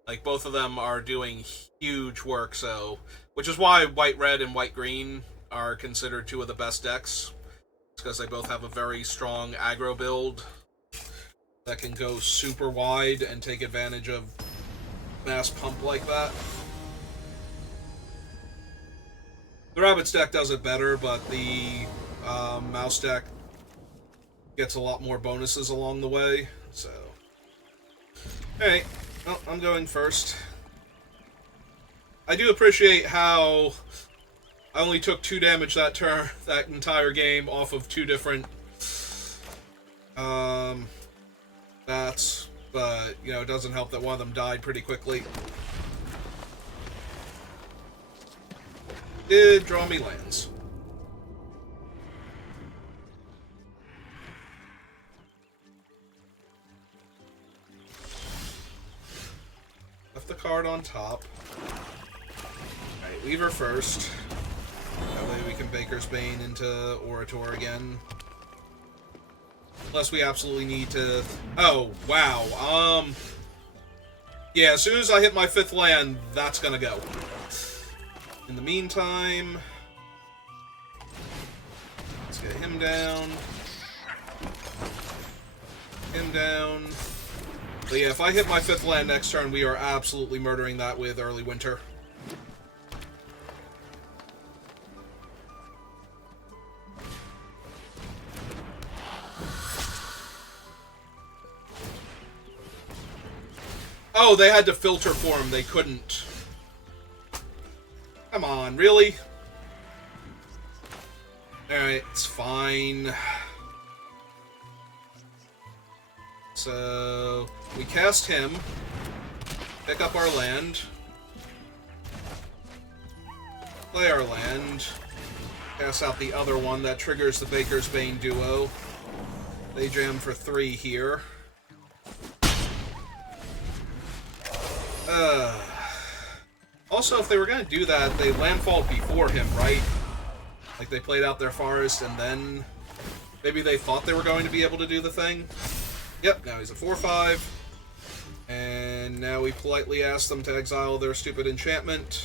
Like, both of them are doing huge work, so... Which is why White-Red and White-Green are considered 2 of the best decks. It's because they both have a very strong aggro build that can go super wide and take advantage of mass pump like that. The Rabbits deck does it better, but the Mouse deck gets a lot more bonuses along the way, so... Alright, well, I'm going first. I do appreciate how I only took 2 damage that turn, that entire game, off of 2 different bats. But, you know, it doesn't help that one of them died pretty quickly. Did draw me lands. Left the card on top. Alright, Weaver first. That way we can Baker's Bane into Orator again. Unless we absolutely need to... Oh, wow. Yeah, as soon as I hit my 5th land, that's gonna go. In the meantime... Let's get him down. Him down. But yeah, if I hit my 5th land next turn, we are absolutely murdering that with Early Winter. Oh, they had to filter for him. They couldn't. Come on, really? Alright, it's fine. So, we cast him. Pick up our land. Play our land. Cast out the other one that triggers the Baker's Bane duo. They jam for 3 here. Also, if they were going to do that, they landfall before him, right? Like, they played out their forest, and then... Maybe they thought they were going to be able to do the thing. Yep, now he's a 4/5. And now we politely ask them to exile their stupid enchantment.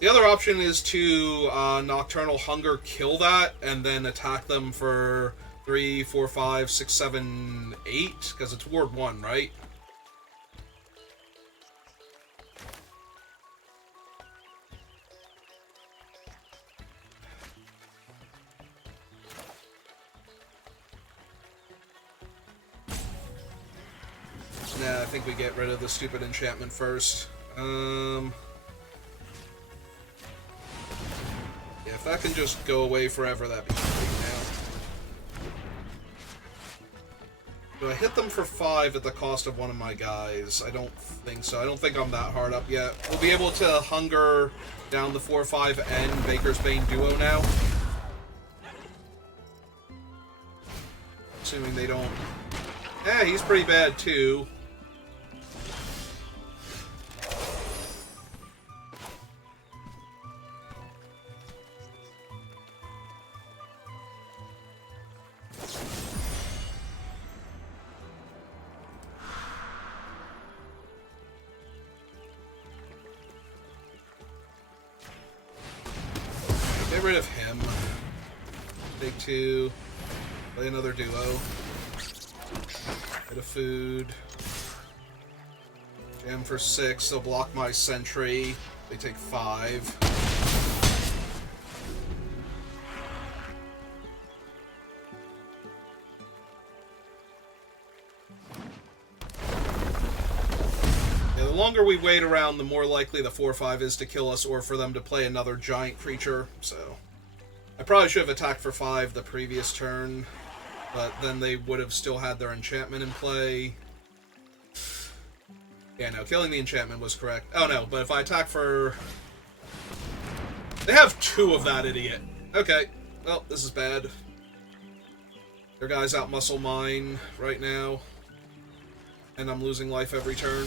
The other option is to Nocturnal Hunger kill that, and then attack them for 3, 4, 5, 6, 7, 8, because it's Ward 1, right? Nah, I think we get rid of the stupid enchantment first. Yeah, if that can just go away forever, that'd be great now. Do I hit them for 5 at the cost of one of my guys? I don't think so. I don't think I'm that hard up yet. We'll be able to hunger down the 4/5 and Baker's Bane duo now. Assuming they don't... Yeah, he's pretty bad too. Get rid of him. Take 2. Play another duo. Bit of food. Jam for 6. They'll block my sentry. They take 5. Yeah, the longer we wait around, the more likely the 4/5 is to kill us or for them to play another giant creature, so... I probably should have attacked for 5 the previous turn, but then they would have still had their enchantment in play. Yeah, no, killing the enchantment was correct. Oh no, but if I attack for... They have 2 of that idiot. Okay, well, this is bad. Their guys outmuscle mine right now, and I'm losing life every turn.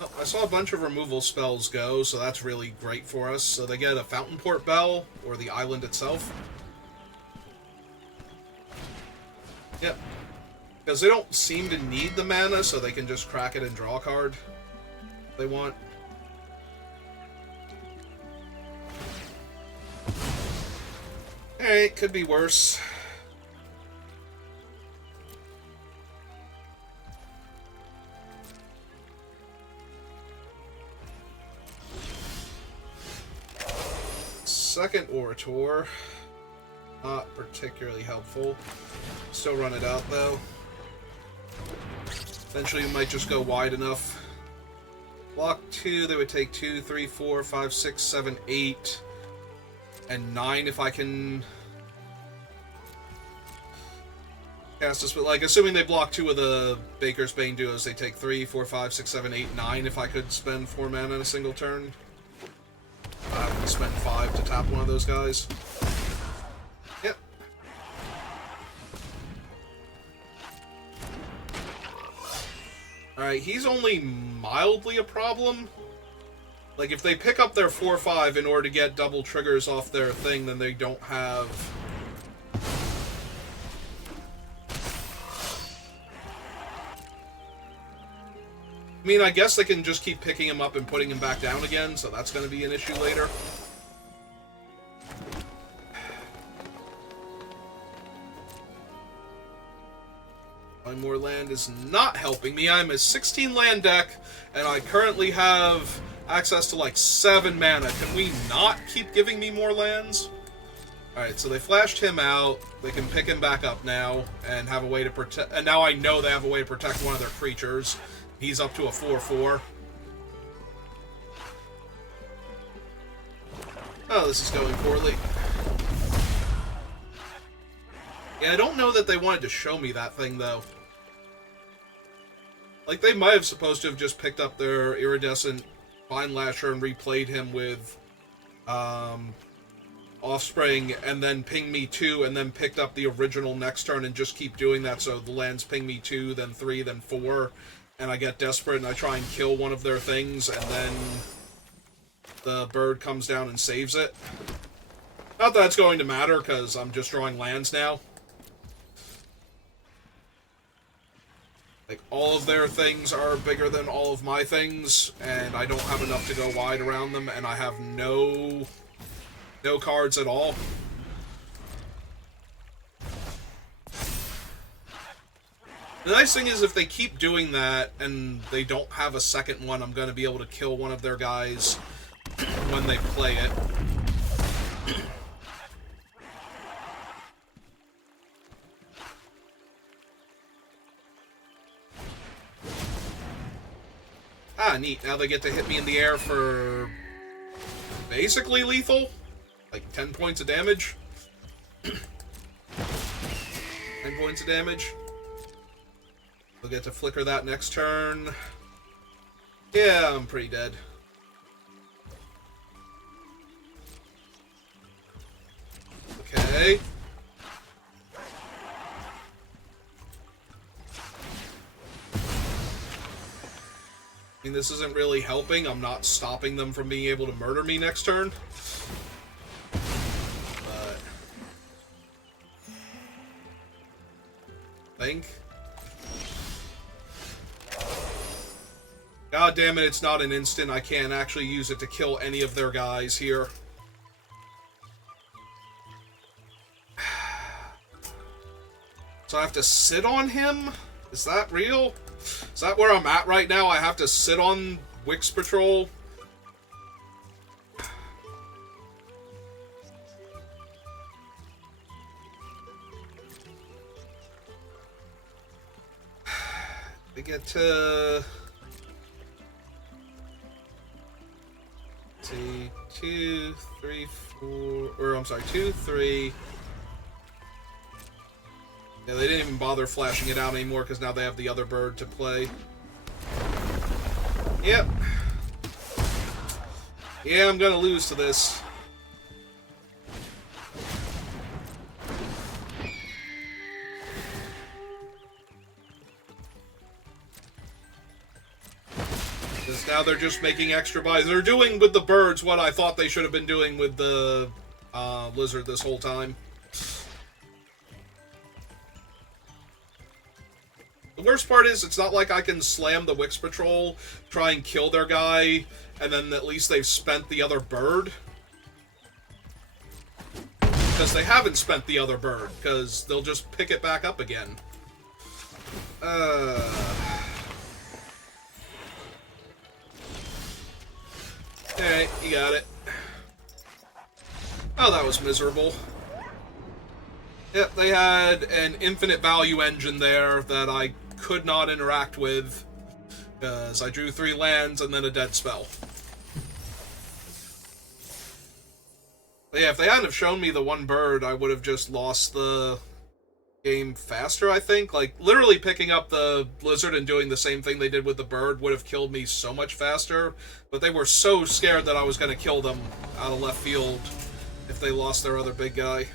Oh, I saw a bunch of removal spells go, so that's really great for us. So they get a Fountain Port Bell, or the island itself. Yep. Because they don't seem to need the mana, so they can just crack it and draw a card if they want. Alright, could be worse. second Orator. Not particularly helpful. Still run it out, though. Eventually, we might just go wide enough. Block 2, they would take 2, 3, 4, 5, 6, 7, 8, and 9 if I can cast this. But, like, assuming they block 2 of the Baker's Bane duos, they take 3, 4, 5, 6, 7, 8, 9 if I could spend 4 mana in a single turn. I have to spend 5 to tap one of those guys. Yep. Alright, he's only mildly a problem. Like, if they pick up their 4-5 in order to get double triggers off their thing, then they don't have... I mean, I guess they can just keep picking him up and putting him back down again, so that's going to be an issue later. One more land is not helping me. I'm a 16 land deck, and I currently have access to like 7 mana. Can we not keep giving me more lands? Alright, so they flashed him out. They can pick him back up now and have a way to protect. And now I know they have a way to protect one of their creatures. He's up to a 4-4. Oh, this is going poorly. Yeah, I don't know that they wanted to show me that thing, though. Like, they might have supposed to have just picked up their Iridescent Vine Lasher and replayed him with Offspring, and then ping me 2, and then picked up the original next turn and just keep doing that, so the lands ping me 2, then 3, then 4, and I get desperate and I try and kill one of their things, and then the bird comes down and saves it. Not that it's going to matter, because I'm just drawing lands now. Like, all of their things are bigger than all of my things, and I don't have enough to go wide around them, and I have no cards at all. The nice thing is, if they keep doing that, and they don't have a second one, I'm going to be able to kill one of their guys when they play it. Ah, neat. Now they get to hit me in the air for basically lethal. Like 10 points of damage. 10 points of damage. We'll get to flicker that next turn. Yeah, I'm pretty dead. Okay. I mean, this isn't really helping. I'm not stopping them from being able to murder me next turn. But I think. God damn it, it's not an instant. I can't actually use it to kill any of their guys here. So I have to sit on him? Is that real? Is that where I'm at right now? I have to sit on Wix Patrol? We get to... see, 2, 3, 4, or I'm sorry, 2, 3. Yeah, they didn't even bother flashing it out anymore because now they have the other bird to play. Yep. Yeah, I'm gonna lose to this. Because now they're just making extra buys. They're doing with the birds what I thought they should have been doing with the lizard this whole time. The worst part is, it's not like I can slam the Wix Patrol, try and kill their guy, and then at least they've spent the other bird. Because they haven't spent the other bird, because they'll just pick it back up again. Alright, you got it. Oh, that was miserable. Yep, they had an infinite value engine there that I could not interact with, because I drew 3 lands and then a dead spell. But yeah, if they hadn't have shown me the 1 bird, I would have just lost the game faster, I think. Like, literally picking up the lizard and doing the same thing they did with the bird would have killed me so much faster, but they were so scared that I was going to kill them out of left field if they lost their other big guy.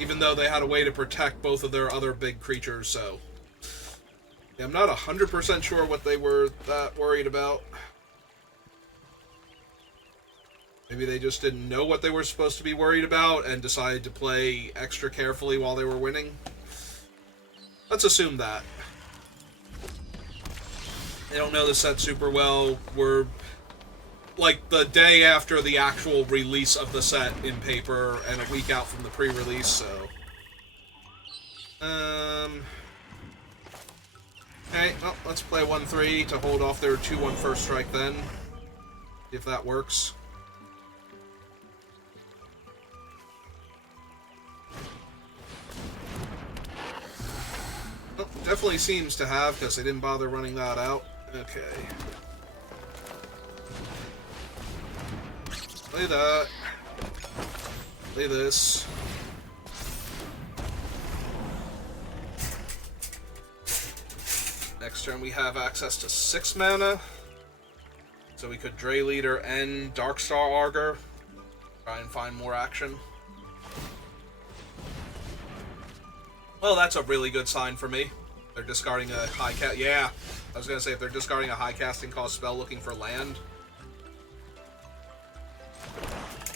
Even though they had a way to protect both of their other big creatures, so... Yeah, I'm not 100% sure what they were that worried about. Maybe they just didn't know what they were supposed to be worried about and decided to play extra carefully while they were winning. Let's assume that. They don't know the set super well. We're like the day after the actual release of the set in paper and a week out from the pre-release, so... Okay, well, let's play 1-3 to hold off their 2-1 first strike then. See if that works. Oh, definitely seems to have, because they didn't bother running that out. Okay. Play that. Play this. Next turn we have access to 6 mana. So we could Dray Leader and Darkstar Augur. Try and find more action. Well, that's a really good sign for me. They're discarding a high cast. Yeah, I was gonna say if they're discarding a high casting cost spell looking for land.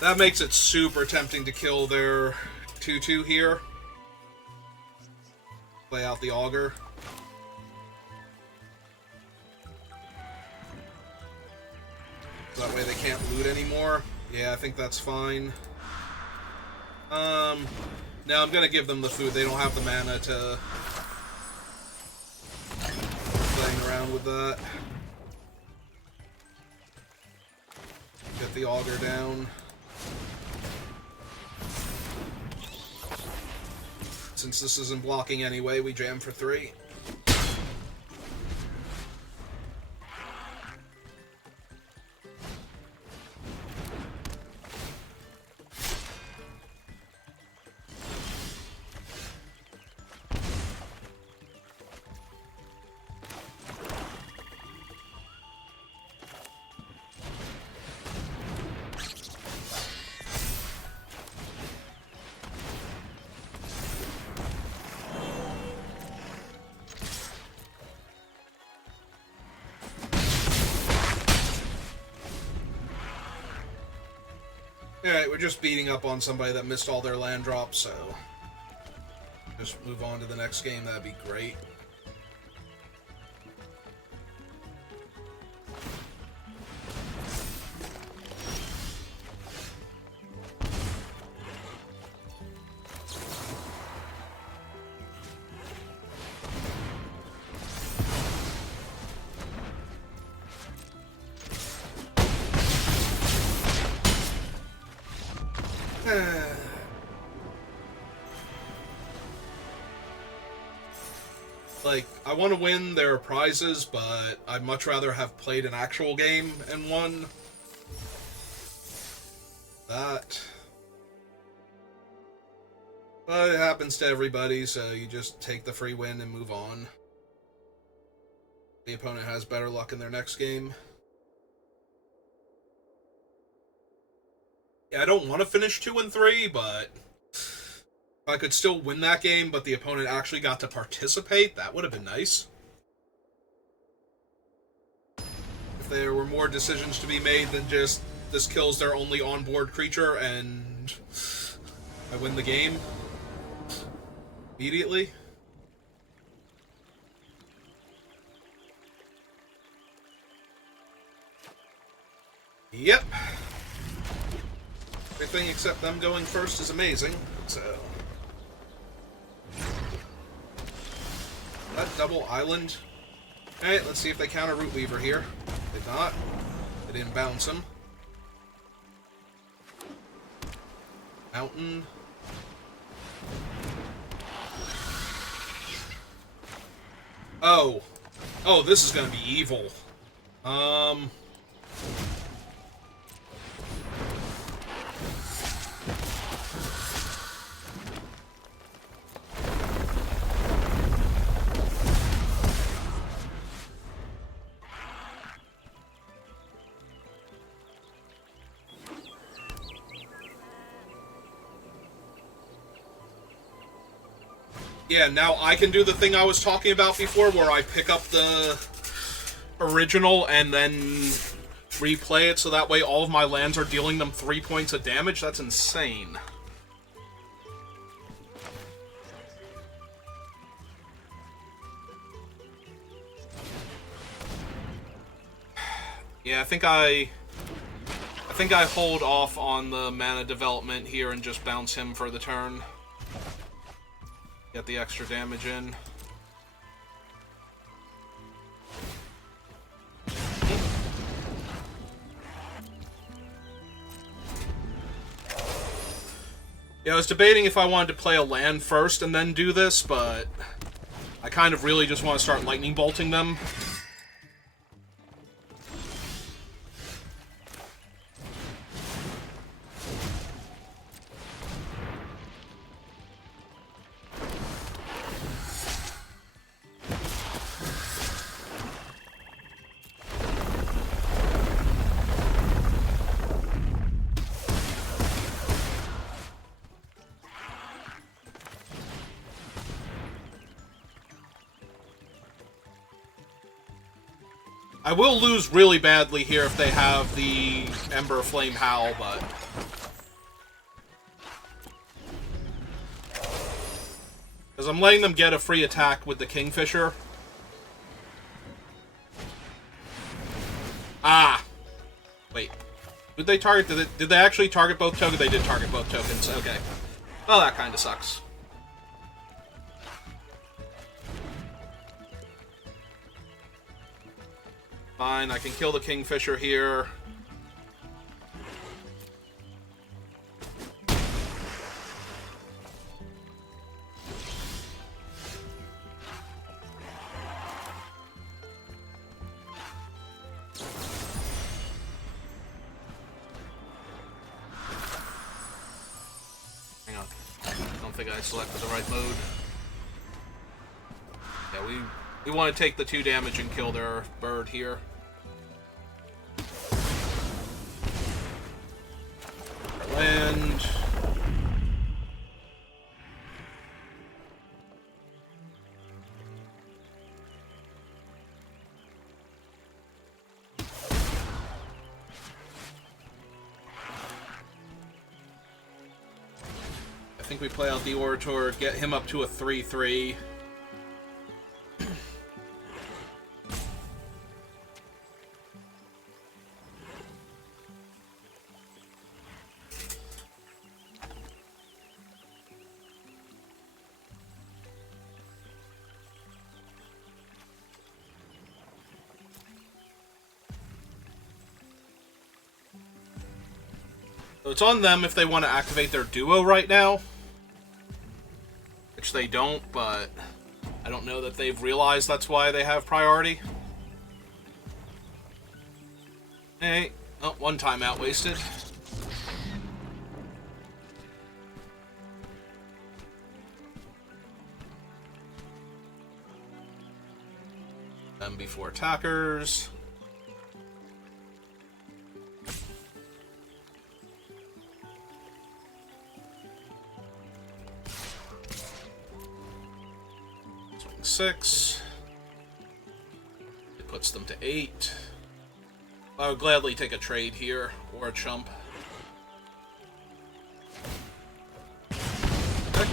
That makes it super tempting to kill their 2-2 here. Play out the Augur. So that way they can't loot anymore. Yeah, I think that's fine. No, I'm gonna give them the food. They don't have the mana to playing around with that. Get the Augur down. Since this isn't blocking anyway, we jam for 3. Alright, we're just beating up on somebody that missed all their land drops, so... Just move on to the next game, that'd be great. Like, I want to win their prizes, but I'd much rather have played an actual game and won. That. But it happens to everybody, so you just take the free win and move on. The opponent has better luck in their next game. Yeah, I don't want to finish 2-3, but... If I could still win that game, but the opponent actually got to participate, that would have been nice. If there were more decisions to be made than just, this kills their only onboard creature, and I win the game immediately. Yep. Everything except them going first is amazing, so... That double island. Alright, let's see if they counter Root Weaver here. Did not. They didn't bounce him. Mountain. Oh. Oh, this is gonna be evil. Yeah, now I can do the thing I was talking about before, where I pick up the original and then replay it, so that way all of my lands are dealing them 3 points of damage. That's insane. Yeah, I think I hold off on the mana development here and just bounce him for the turn. Get the extra damage in. Yeah, I was debating if I wanted to play a land first and then do this, but I kind of really just want to start lightning bolting them. I will lose really badly here if they have the Ember Flame Howl, but... because I'm letting them get a free attack with the Kingfisher. Ah! Wait. Did they target... Did they actually target both tokens? They did target both tokens. Okay. Well, that kind of sucks. Fine, I can kill the Kingfisher here. Hang on. I don't think I selected the right mode. Yeah, we want to take the 2 damage and kill their bird here. Land. I think we play out the Orator, get him up to a 3/3. So it's on them if they want to activate their duo right now. Which they don't, but I don't know that they've realized that's why they have priority. Hey, oh, 1 timeout wasted. Them before attackers. Swing 6. It puts them to 8. I would gladly take a trade here, or a chump. Okay.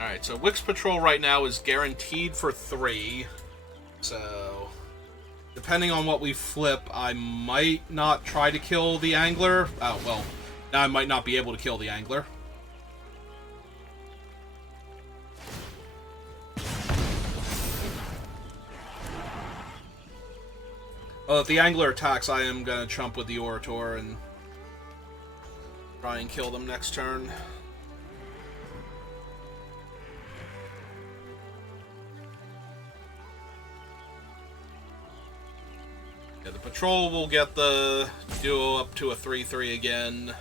Alright, so Wix Patrol right now is guaranteed for 3. So, depending on what we flip, I might not try to kill the Angler. Oh, well, now I might not be able to kill the Angler. Well, if the Angler attacks, I am gonna chump with the Orator and try and kill them next turn. Yeah, the Patrol will get the duo up to a 3-3 again.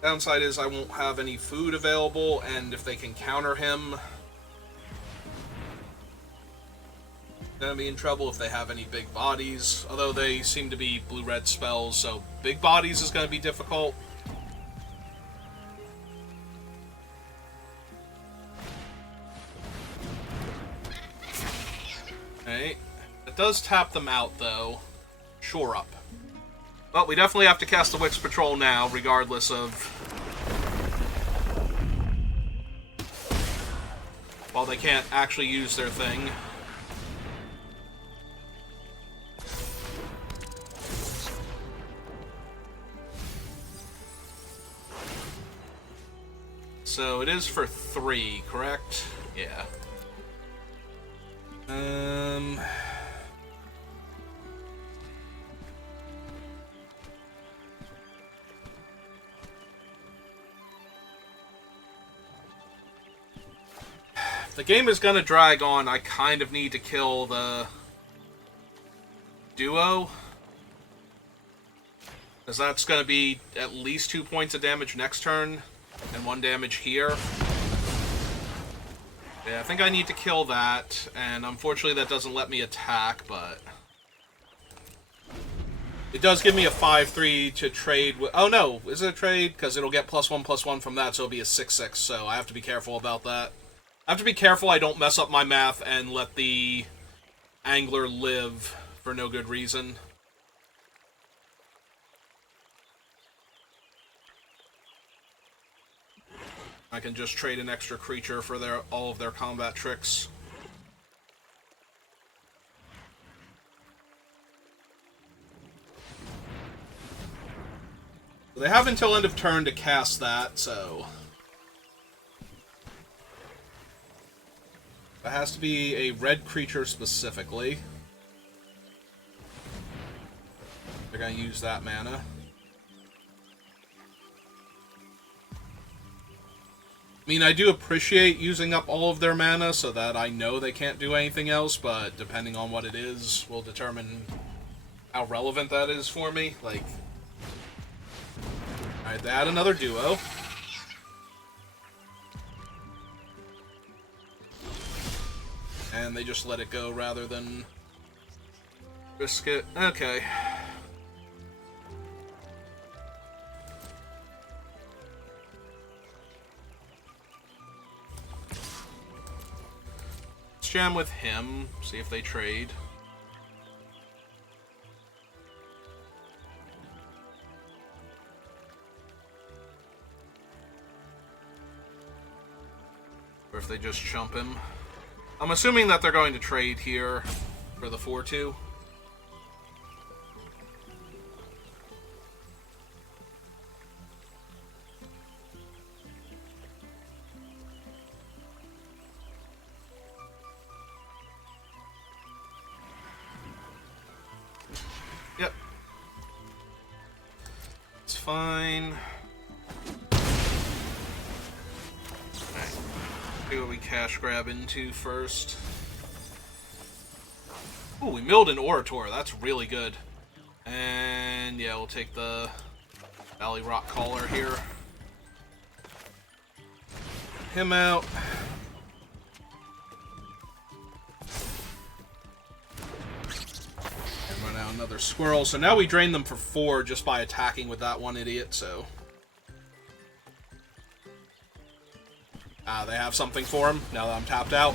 Downside is I won't have any food available, and if they can counter him, gonna be in trouble if they have any big bodies. Although they seem to be blue-red spells, so big bodies is gonna be difficult. Okay. It does tap them out, though. Shore up. Well, we definitely have to cast the Wix Patrol now, regardless of... While they can't actually use their thing. So it is for 3, correct? Yeah. The game is gonna drag on. I kind of need to kill the duo, because that's gonna be at least 2 points of damage next turn, and 1 damage here. Yeah, I think I need to kill that, and unfortunately that doesn't let me attack, but... It does give me a 5-3 to trade with... Oh no, is it a trade? Because it'll get +1/+1 from that, so it'll be a 6-6, so I have to be careful about that. I have to be careful I don't mess up my math and let the Angler live for no good reason. I can just trade an extra creature for all of their combat tricks. They have until end of turn to cast that, so... It has to be a red creature specifically. They're going to use that mana. I mean, I do appreciate using up all of their mana so that I know they can't do anything else, but depending on what it is will determine how relevant that is for me. Like, alright, they add another duo. And they just let it go rather than risk it. Okay. Let's jam with him, see if they trade. Or if they just chump him. I'm assuming that they're going to trade here for the 4-2. Yep. It's fine. See what we cash grab into first. Ooh, we milled an Orator. That's really good. And yeah, we'll take the Valley Rock Caller here. Him out. And run out another squirrel. So now we drain them for 4 just by attacking with that one idiot, so... they have something for him, now that I'm tapped out.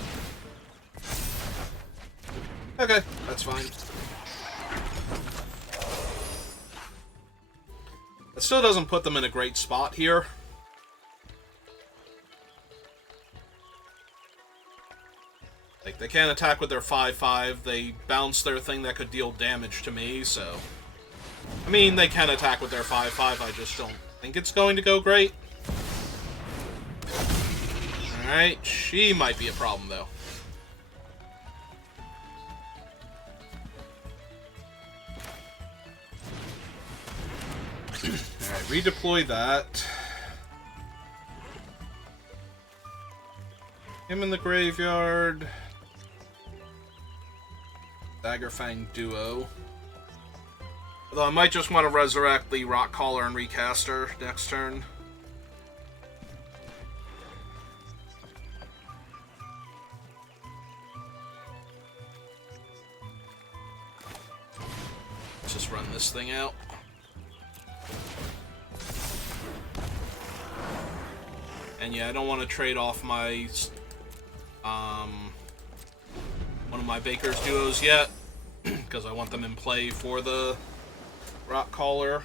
Okay, that's fine. It still doesn't put them in a great spot here. Like, they can't attack with their 5-5, they bounce their thing that could deal damage to me, so... I mean, they can attack with their 5/5, I just don't think it's going to go great. Alright, she might be a problem, though. Alright, redeploy that. Him in the graveyard. Daggerfang duo. Although I might just want to resurrect the Rockcaller and Recaster next turn. Let's just run this thing out. And yeah, I don't want to trade off my one of my Baker's duos yet, because I want them in play for the Rockcaller,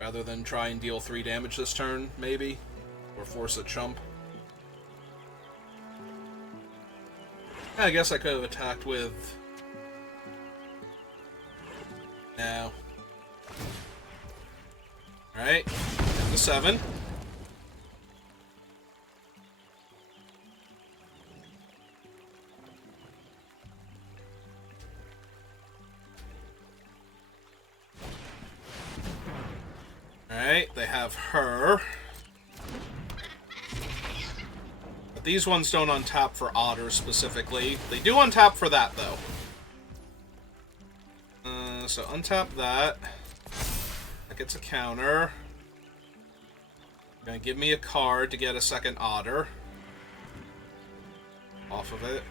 rather than try and deal 3 damage this turn, maybe, or force a chump. Yeah, I guess I could have attacked with... No. Alright, get the 7. Alright, they have her. But these ones don't untap for Otter specifically. They do untap for that, though. So untap that. That gets a counter. Gonna give me a card to get a second Otter. Off of it.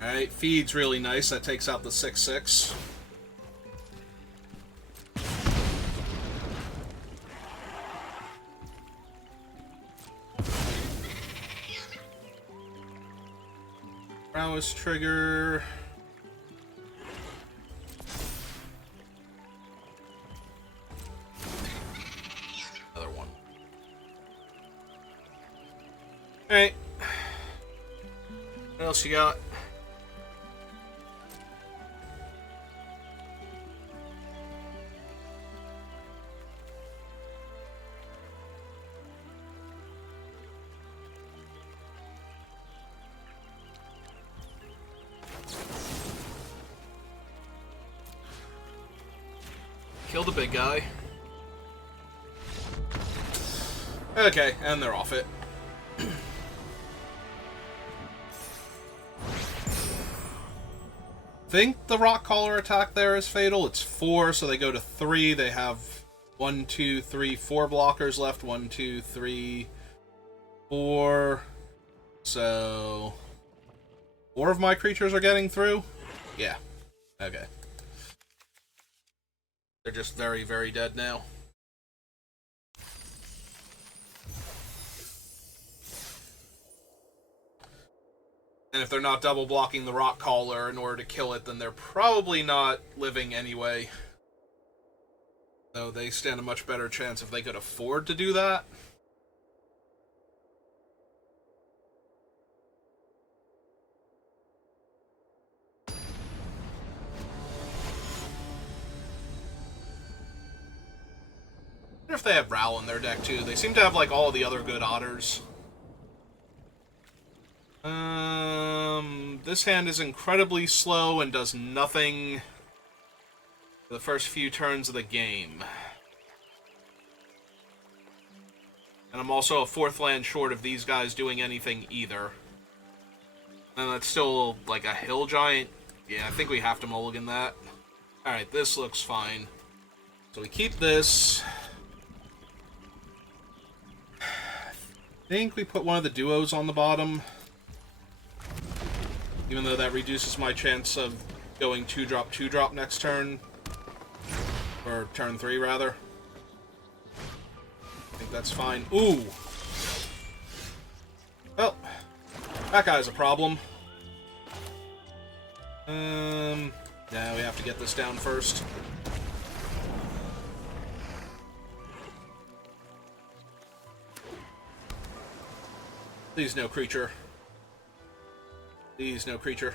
Alright, feed's really nice. That takes out the 6/6. Prowess trigger. Another one. Alright. What else you got? Kill the big guy. Okay, and they're off it. Think the Rockcaller attack there is fatal. It's 4, so they go to 3. They have 1, 2, 3, 4 blockers left. 1, 2, 3, 4. So 4 of my creatures are getting through? Yeah. Okay. They're just very, very dead now. And if they're not double blocking the Rockcaller in order to kill it, then they're probably not living anyway. Though they stand a much better chance if they could afford to do that. I wonder if they have Ral in their deck too. They seem to have like all the other good Otters. This hand is incredibly slow and does nothing for the first few turns of the game. And I'm also a 4th land short of these guys doing anything either. And that's still like a Hill Giant. Yeah, I think we have to mulligan that. Alright, this looks fine. So we keep this. I think we put one of the duos on the bottom. Even though that reduces my chance of going 2-drop, 2-drop next turn. Or turn 3, rather. I think that's fine. Ooh! Well, that guy's a problem. Yeah, we have to get this down first. Please, no creature. Please, no creature.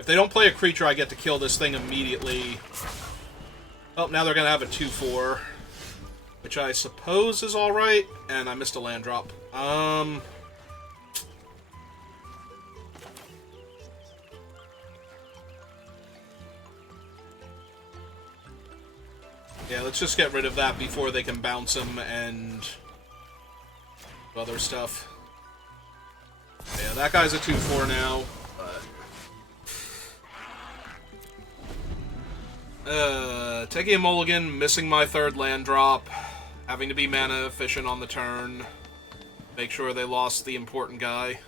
If they don't play a creature, I get to kill this thing immediately. Oh, now they're going to have a 2/4. Which I suppose is alright. And I missed a land drop. Yeah, let's just get rid of that before they can bounce him and other stuff. Yeah, that guy's a 2/4 now. Taking a mulligan, missing my third land drop, having to be mana efficient on the turn, make sure they lost the important guy.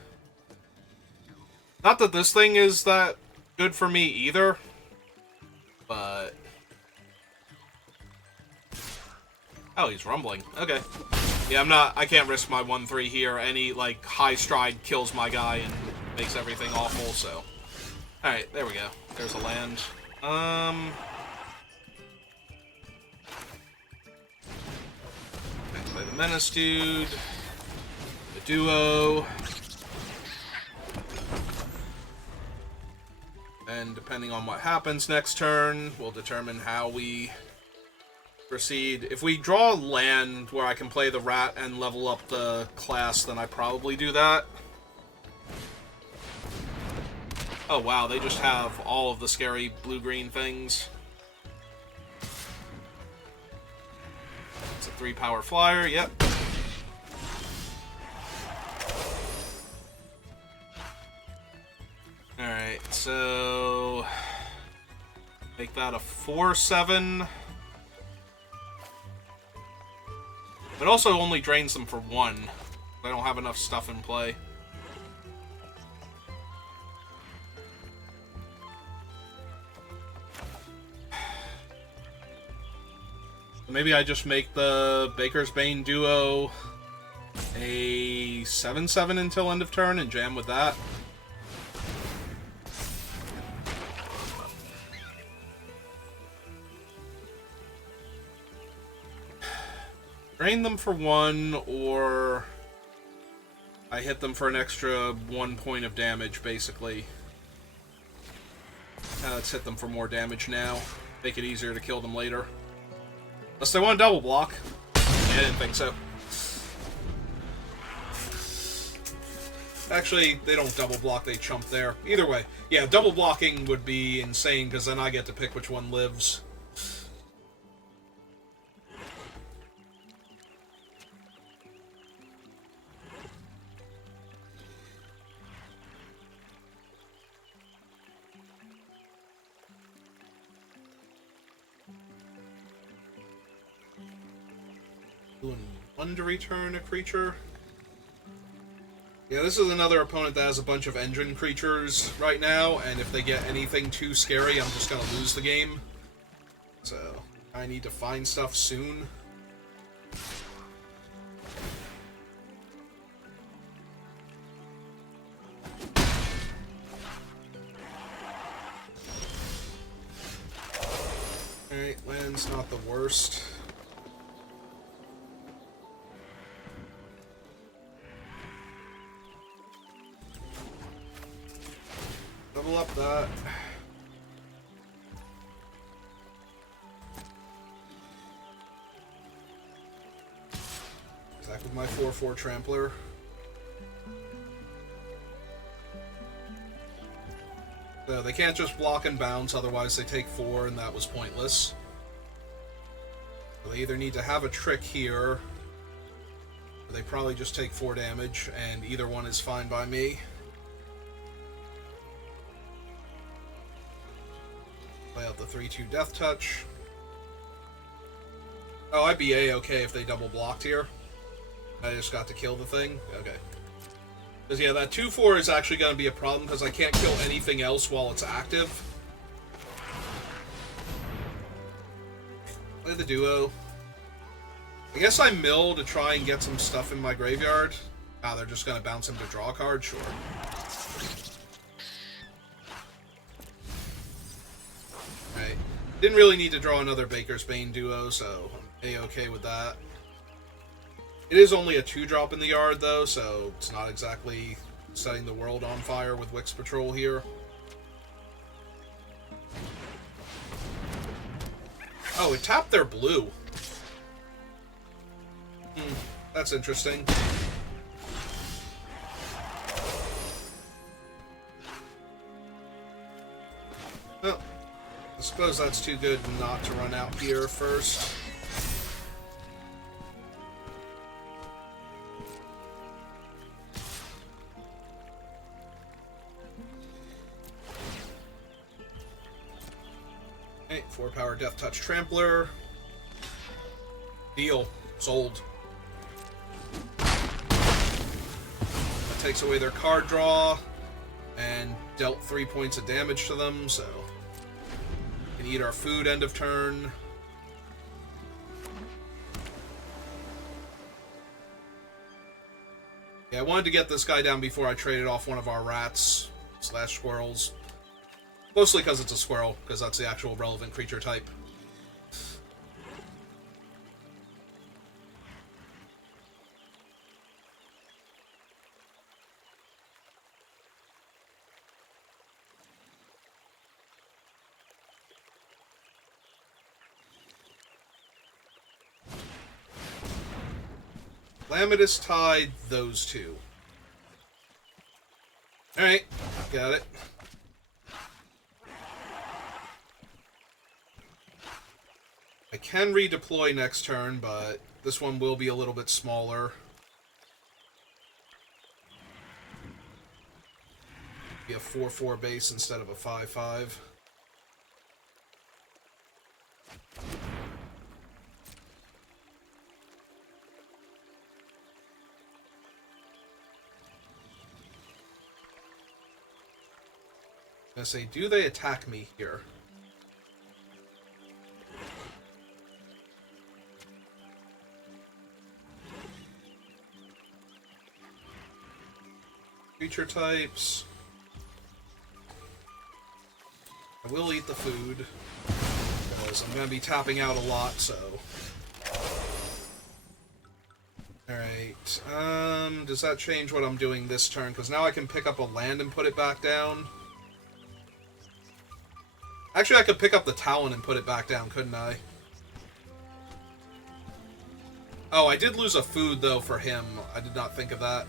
Not that this thing is that good for me either, but... Oh, he's rumbling. Okay. Yeah, I can't risk my 1/3 here. Any, like, high stride kills my guy and makes everything awful, so... Alright, there we go. There's a land. Play the Menace dude. The duo. And depending on what happens next turn, we'll determine how we proceed. If we draw land where I can play the rat and level up the class, then I probably do that. Oh wow, they just have all of the scary blue-green things. It's a 3-power flyer, yep. Alright, so... make that a 4/7. It also only drains them for 1. I don't have enough stuff in play. Maybe I just make the Baker's Bane duo a 7/7 until end of turn and jam with that. Drain them for 1, or I hit them for an extra 1 point of damage, basically. Let's hit them for more damage now. Make it easier to kill them later. Unless they want to double block. Yeah, I didn't think so. Actually, they don't double block, they chump there. Either way. Yeah, double blocking would be insane, because then I get to pick which one lives. Doing 1 to return a creature. Yeah, this is another opponent that has a bunch of engine creatures right now, and if they get anything too scary, I'm just gonna lose the game. So, I need to find stuff soon. Alright, land's not the worst. Double up that. Attack with my 4/4 Trampler. So they can't just block and bounce, otherwise they take 4, and that was pointless. So they either need to have a trick here, or they probably just take 4 damage, and either one is fine by me. Play out the 3/2 Death Touch. Oh, I'd be A-okay if they double blocked here. I just got to kill the thing? Okay. Because, yeah, that 2/4 is actually going to be a problem, because I can't kill anything else while it's active. Play the duo. I guess I mill to try and get some stuff in my graveyard. Ah, they're just going to bounce him to draw a card? Sure. Right. Didn't really need to draw another Baker's Bane duo, so I'm A-okay with that. It is only a 2-drop in the yard, though, so it's not exactly setting the world on fire with Wix Patrol here. Oh, it tapped their blue. That's interesting. Well, I suppose that's too good not to run out here first. Okay, 4-power Death Touch Trampler. Deal. Sold. That takes away their card draw and dealt 3 points of damage to them, so we can eat our food end of turn. Yeah, I wanted to get this guy down before I traded off one of our rats / squirrels. Mostly because it's a squirrel, because that's the actual relevant creature type. Calamitous Tide, those two. Alright, got it. I can redeploy next turn, but this one will be a little bit smaller. Be a 4/4 base instead of a 5/5. I say, do they attack me here? Creature types. I will eat the food, because I'm going to be tapping out a lot, so... Alright, does that change what I'm doing this turn? Because now I can pick up a land and put it back down. Actually, I could pick up the Talon and put it back down, couldn't I? Oh, I did lose a food, though, for him. I did not think of that.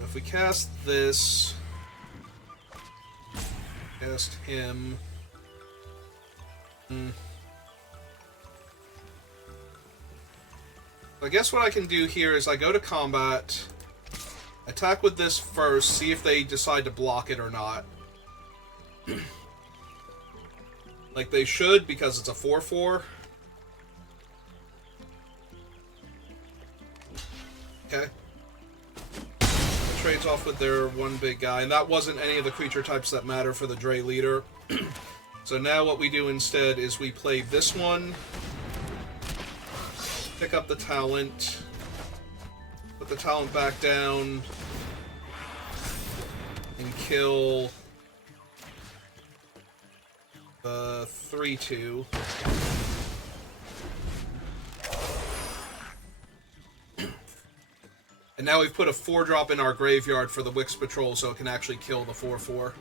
If we cast this... Cast him... I guess what I can do here is I go to combat... Attack with this first, see if they decide to block it or not. Like they should, because it's a 4/4. Okay. It trades off with their one big guy, and that wasn't any of the creature types that matter for the Dre leader. So now what we do instead is we play this one, pick up the talent, put the talent back down, and kill the 3/2. And now we've put a 4-drop in our graveyard for the Wix Patrol so it can actually kill the 4/4.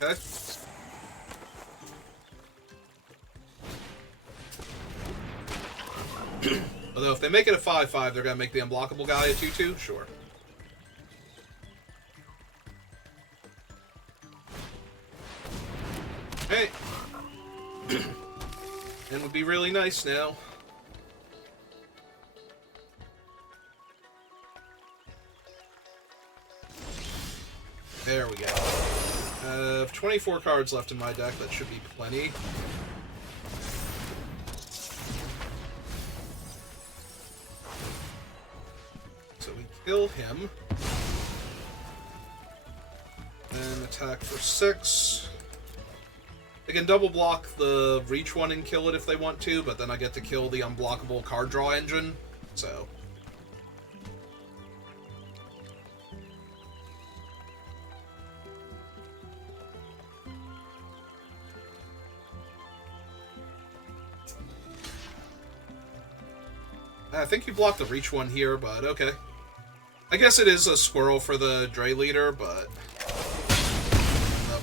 Okay. Although if they make it a 5/5, they're going to make the unblockable guy a 2/2? Sure. Hey. And would be really nice now. There we go. I have 24 cards left in my deck. That should be plenty. So we kill him. And attack for 6. They can double block the reach one and kill it if they want to, but then I get to kill the unblockable card draw engine, so... I think you blocked the reach one here, but okay. I guess it is a squirrel for the Dre leader, but...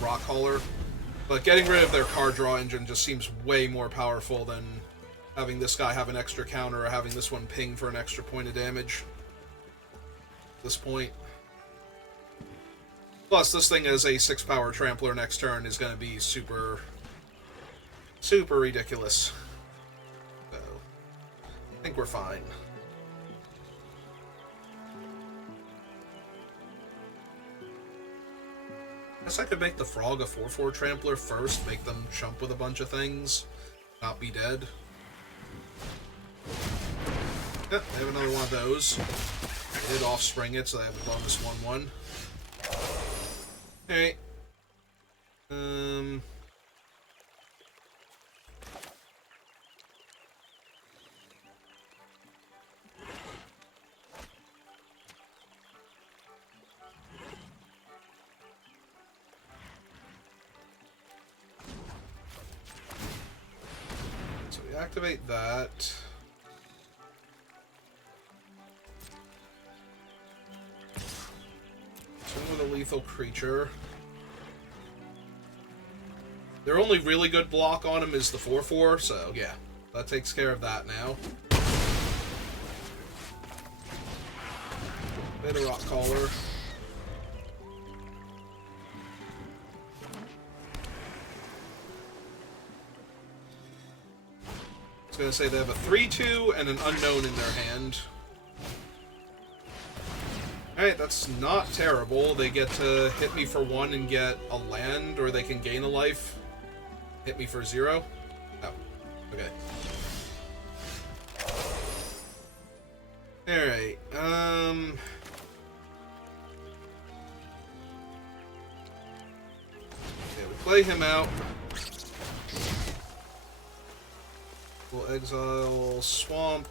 Rock Hauler. But getting rid of their card draw engine just seems way more powerful than having this guy have an extra counter or having this one ping for an extra point of damage. At this point. Plus, this thing as a 6-power Trampler next turn is going to be super ridiculous. So, I think we're fine. I guess I could make the Frog a 4/4 Trampler first, make them chump with a bunch of things, not be dead. Yep, they have another one of those. They did Offspring it, so they have a bonus 1/1. Alright. So we activate that. With a lethal creature. Their only really good block on him is the 4/4, so yeah, that takes care of that now. Bit of Rock Caller. I was gonna say they have a 3/2 and an unknown in their hand. Alright, that's not terrible. They get to hit me for 1 and get a land, or they can gain a life. Hit me for 0. Oh, okay. Alright, okay, we play him out. We'll exile Swamp,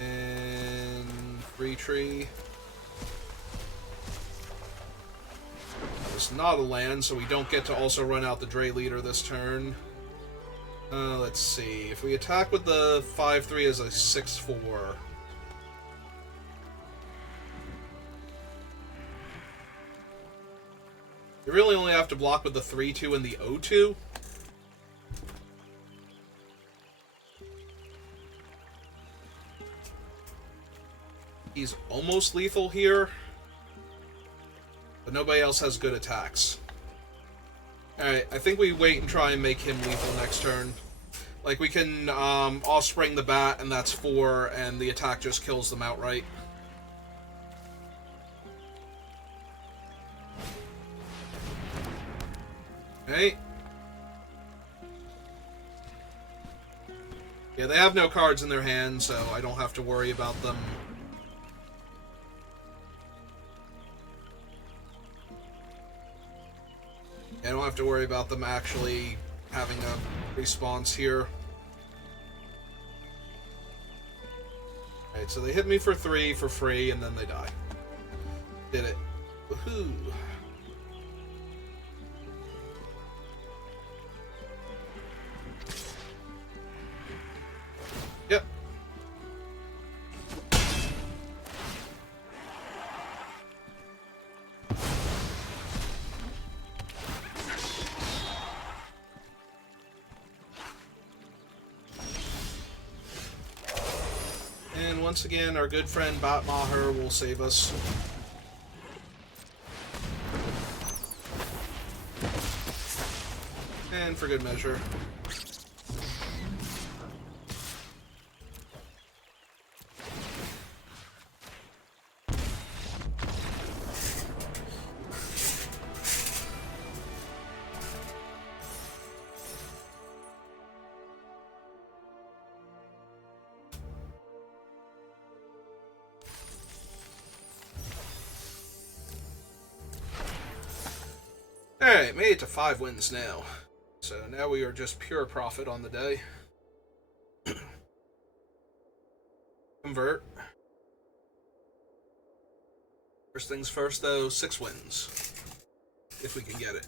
and Free Tree. That was not a land, so we don't get to also run out the Dray Leader this turn. Let's see. If we attack with the 5/3 as a 6/4... you really only have to block with the 3/2 and the 0/2. He's almost lethal here, but nobody else has good attacks. Alright, I think we wait and try and make him lethal next turn. Like, we can Offspring the Bat, and that's 4, and the attack just kills them outright. Okay. Yeah, they have no cards in their hand, so I don't have to worry about them. I don't have to worry about them actually having a response here. Alright, so they hit me for 3 for free, and then they die. Did it. Woohoo! Yep. And once again, our good friend Batmaher will save us. And for good measure. Alright, made it to 5 wins now. So now we are just pure profit on the day. Convert. First things first, though, 6 wins. If we can get it.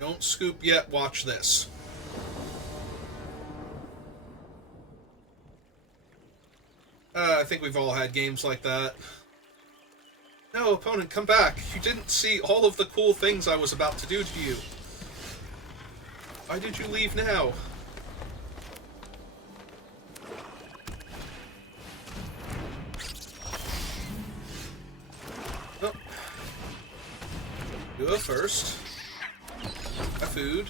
Don't scoop yet, watch this. I think we've all had games like that. No, opponent, come back. You didn't see all of the cool things I was about to do to you. Why did you leave now? Oh. Go first. My food.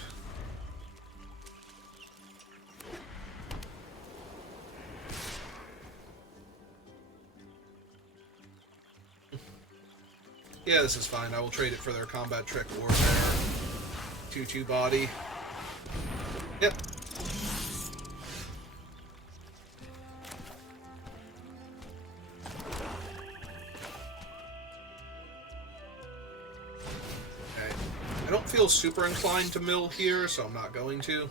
Yeah, this is fine. I will trade it for their combat trick warfare. 2-2 body. Yep. Okay. I don't feel super inclined to mill here, so I'm not going to.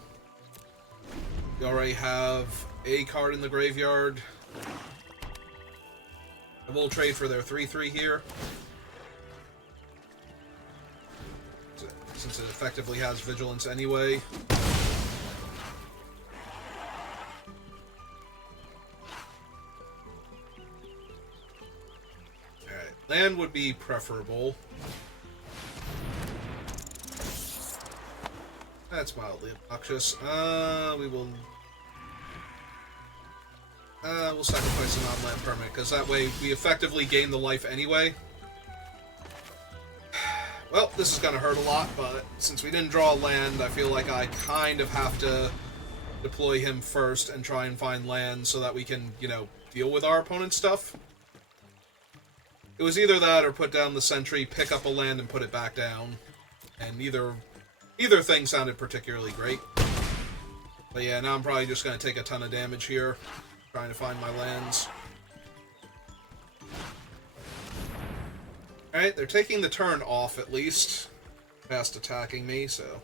We already have a card in the graveyard. I will trade for their 3-3 here. Since it effectively has vigilance anyway. Alright, land would be preferable. That's mildly obnoxious. We'll sacrifice a non-land permanent, because that way we effectively gain the life anyway. Well, this is going to hurt a lot, but since we didn't draw land, I feel like I kind of have to deploy him first and try and find land so that we can, you know, deal with our opponent's stuff. It was either that or put down the sentry, pick up a land, and put it back down. And either thing sounded particularly great. But yeah, now I'm probably just going to take a ton of damage here, trying to find my lands. Alright, they're taking the turn off at least, past attacking me, so...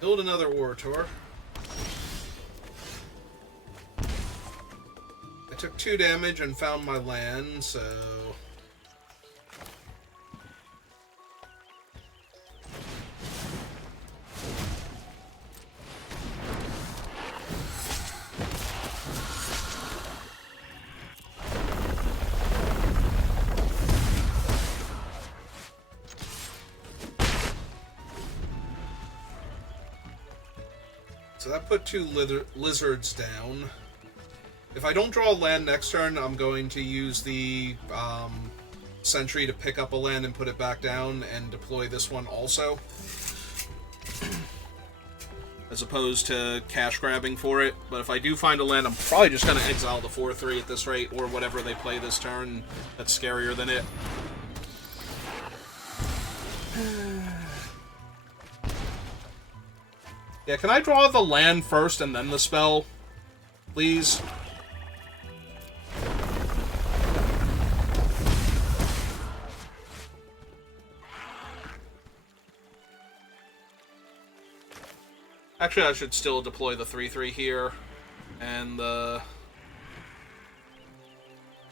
Build another War Tour. I took 2 damage and found my land, so... So that put 2 lizards down. If I don't draw a land next turn, I'm going to use the sentry to pick up a land and put it back down and deploy this one also. As opposed to cash grabbing for it. But if I do find a land, I'm probably just going to exile the 4-3 at this rate, or whatever they play this turn. That's scarier than it. Yeah, can I draw the land first and then the spell? Please? Actually, I should still deploy the 3-3 here. And the...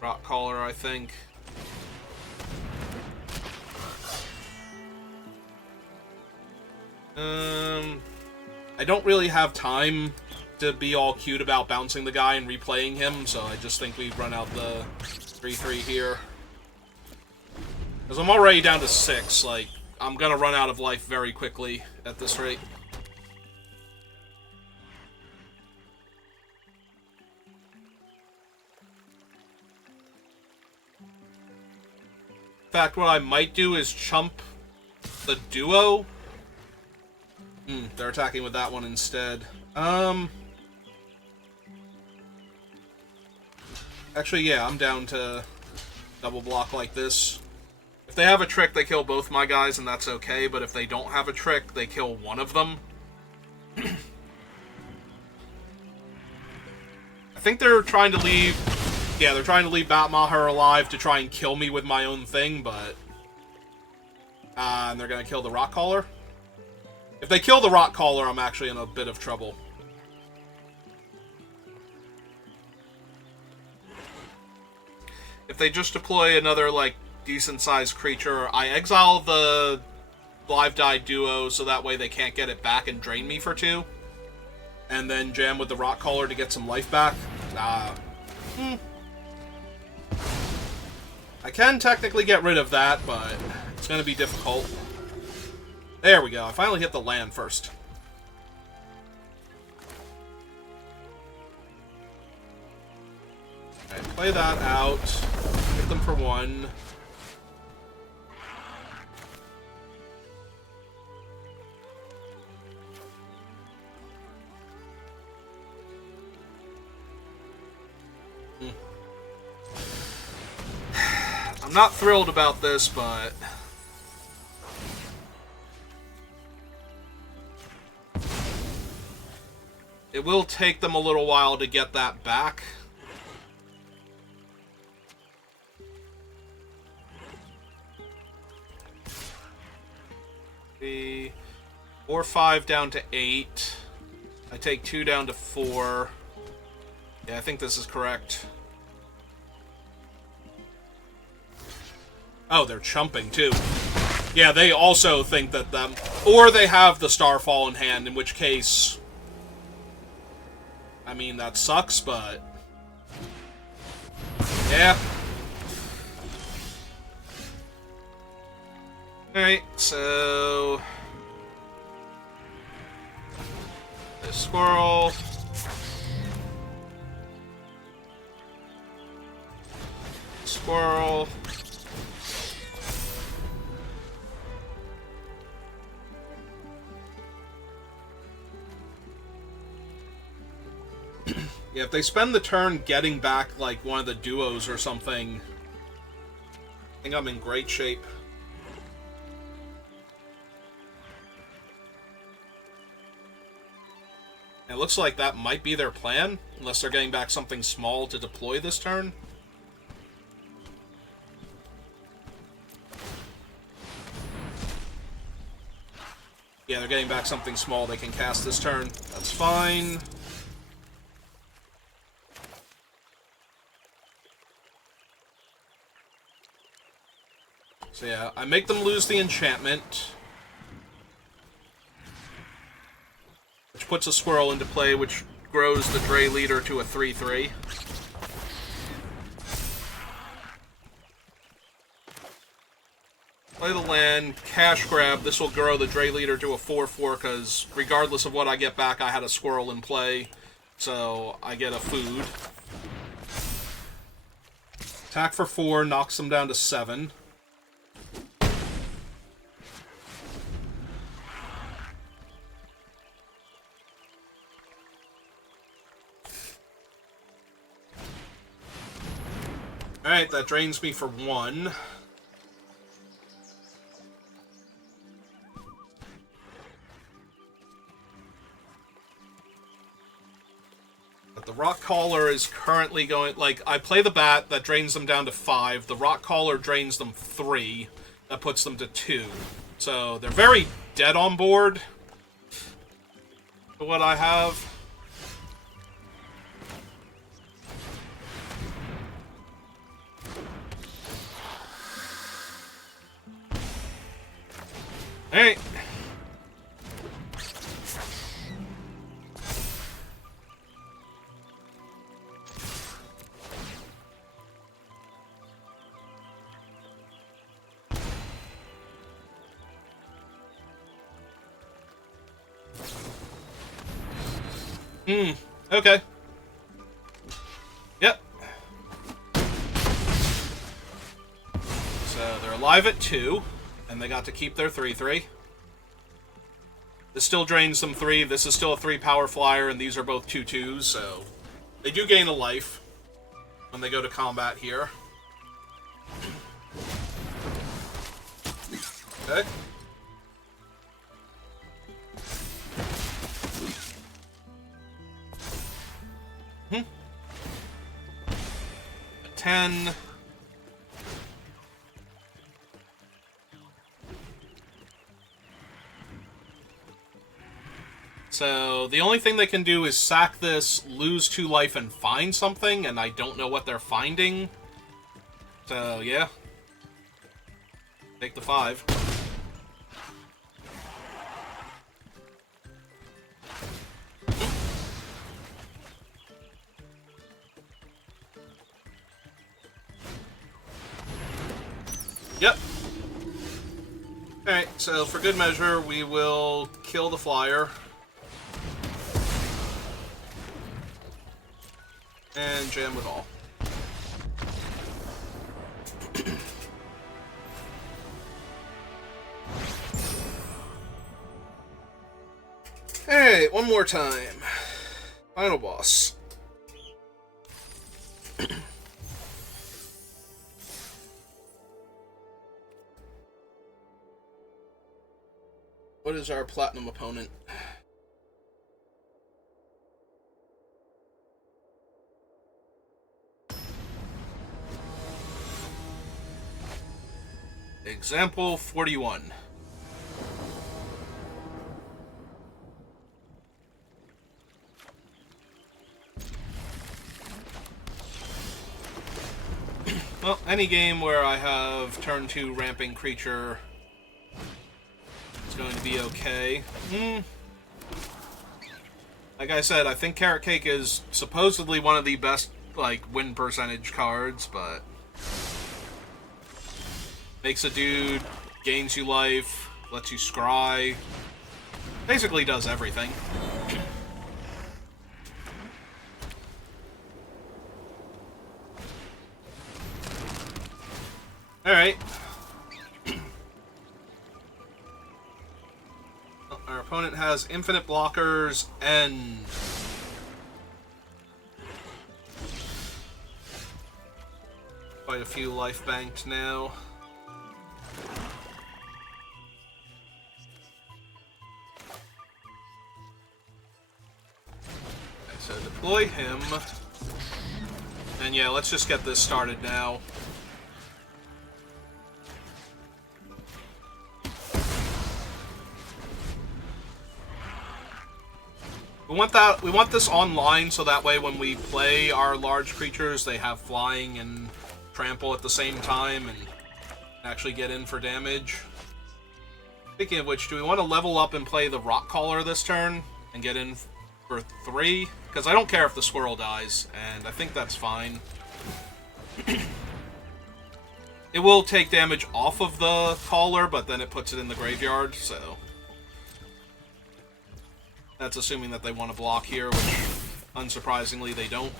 Rock Caller, I think. I don't really have time to be all cute about bouncing the guy and replaying him, so I just think we run out the 3-3 here. Because I'm already down to 6, like, I'm gonna run out of life very quickly at this rate. In fact, what I might do is chump the duo. They're attacking with that one instead. Actually, yeah, I'm down to double block like this. If they have a trick, they kill both my guys, and that's okay, but if they don't have a trick, they kill one of them. I think they're trying to leave... Yeah, they're trying to leave Batmaher alive to try and kill me with my own thing, but... and they're gonna kill the Rock Caller. If they kill the Rock Caller, I'm actually in a bit of trouble. If they just deploy another, like, decent-sized creature. I exile the Live Die duo so that way they can't get it back and drain me for 2. And then jam with the Rock Caller to get some life back. I can technically get rid of that, but it's going to be difficult. There we go. I finally hit the land first. Okay, play that out. Hit them for 1. I'm not thrilled about this, but it will take them a little while to get that back. The 4-5 down to 8. I take 2 down to 4. Yeah, I think this is correct. Oh, they're chumping, too. Yeah, they also think that them... Or they have the Starfall in hand, in which case... I mean, that sucks, but... Yeah. Alright, so... The squirrel... Squirrel... Yeah, if they spend the turn getting back, like, one of the duos or something, I think I'm in great shape. It looks like that might be their plan, unless they're getting back something small to deploy this turn. Yeah, they're getting back something small they can cast this turn. That's fine. So yeah, I make them lose the enchantment. Which puts a squirrel into play, which grows the Dray Leader to a 3-3. Play the land, cash grab. This will grow the Dray Leader to a 4-4, because regardless of what I get back, I had a squirrel in play. So I get a food. Attack for 4, knocks them down to 7. Alright, that drains me for 1. But the Rock Caller is currently going... Like, I play the Bat, that drains them down to 5. The Rock Caller drains them 3. That puts them to 2. So, they're very dead on board for what I have. Alright. Okay. Yep. So they're alive at 2, and they got to keep their 3-3. This still drains them 3. This is still a 3 power flyer, and these are both 2/2s, so they do gain a life when they go to combat here. Okay. A 10. So, the only thing they can do is sack this, lose 2 life, and find something, and I don't know what they're finding. So, yeah. 5. Yep. Alright, so for good measure, we will kill the flyer. And jam with all. Alright, one more time. Final boss. What is our platinum opponent? Example 41. Well, any game where I have turn 2 ramping creature is going to be okay. Like I said, I think Carrot Cake is supposedly one of the best, like, win percentage cards, but makes a dude, gains you life, lets you scry, basically does everything. Alright. Our opponent has infinite blockers and quite a few life banked now. Okay, so deploy him. And yeah, let's just get this started now. We want this online so that way when we play our large creatures, they have flying and trample at the same time and actually get in for damage. Speaking of which, do we want to level up and play the Rock Caller this turn and get in for 3? Because I don't care if the squirrel dies, and I think that's fine. It will take damage off of the Caller, but then it puts it in the graveyard, so that's assuming that they want to block here, which, unsurprisingly, they don't.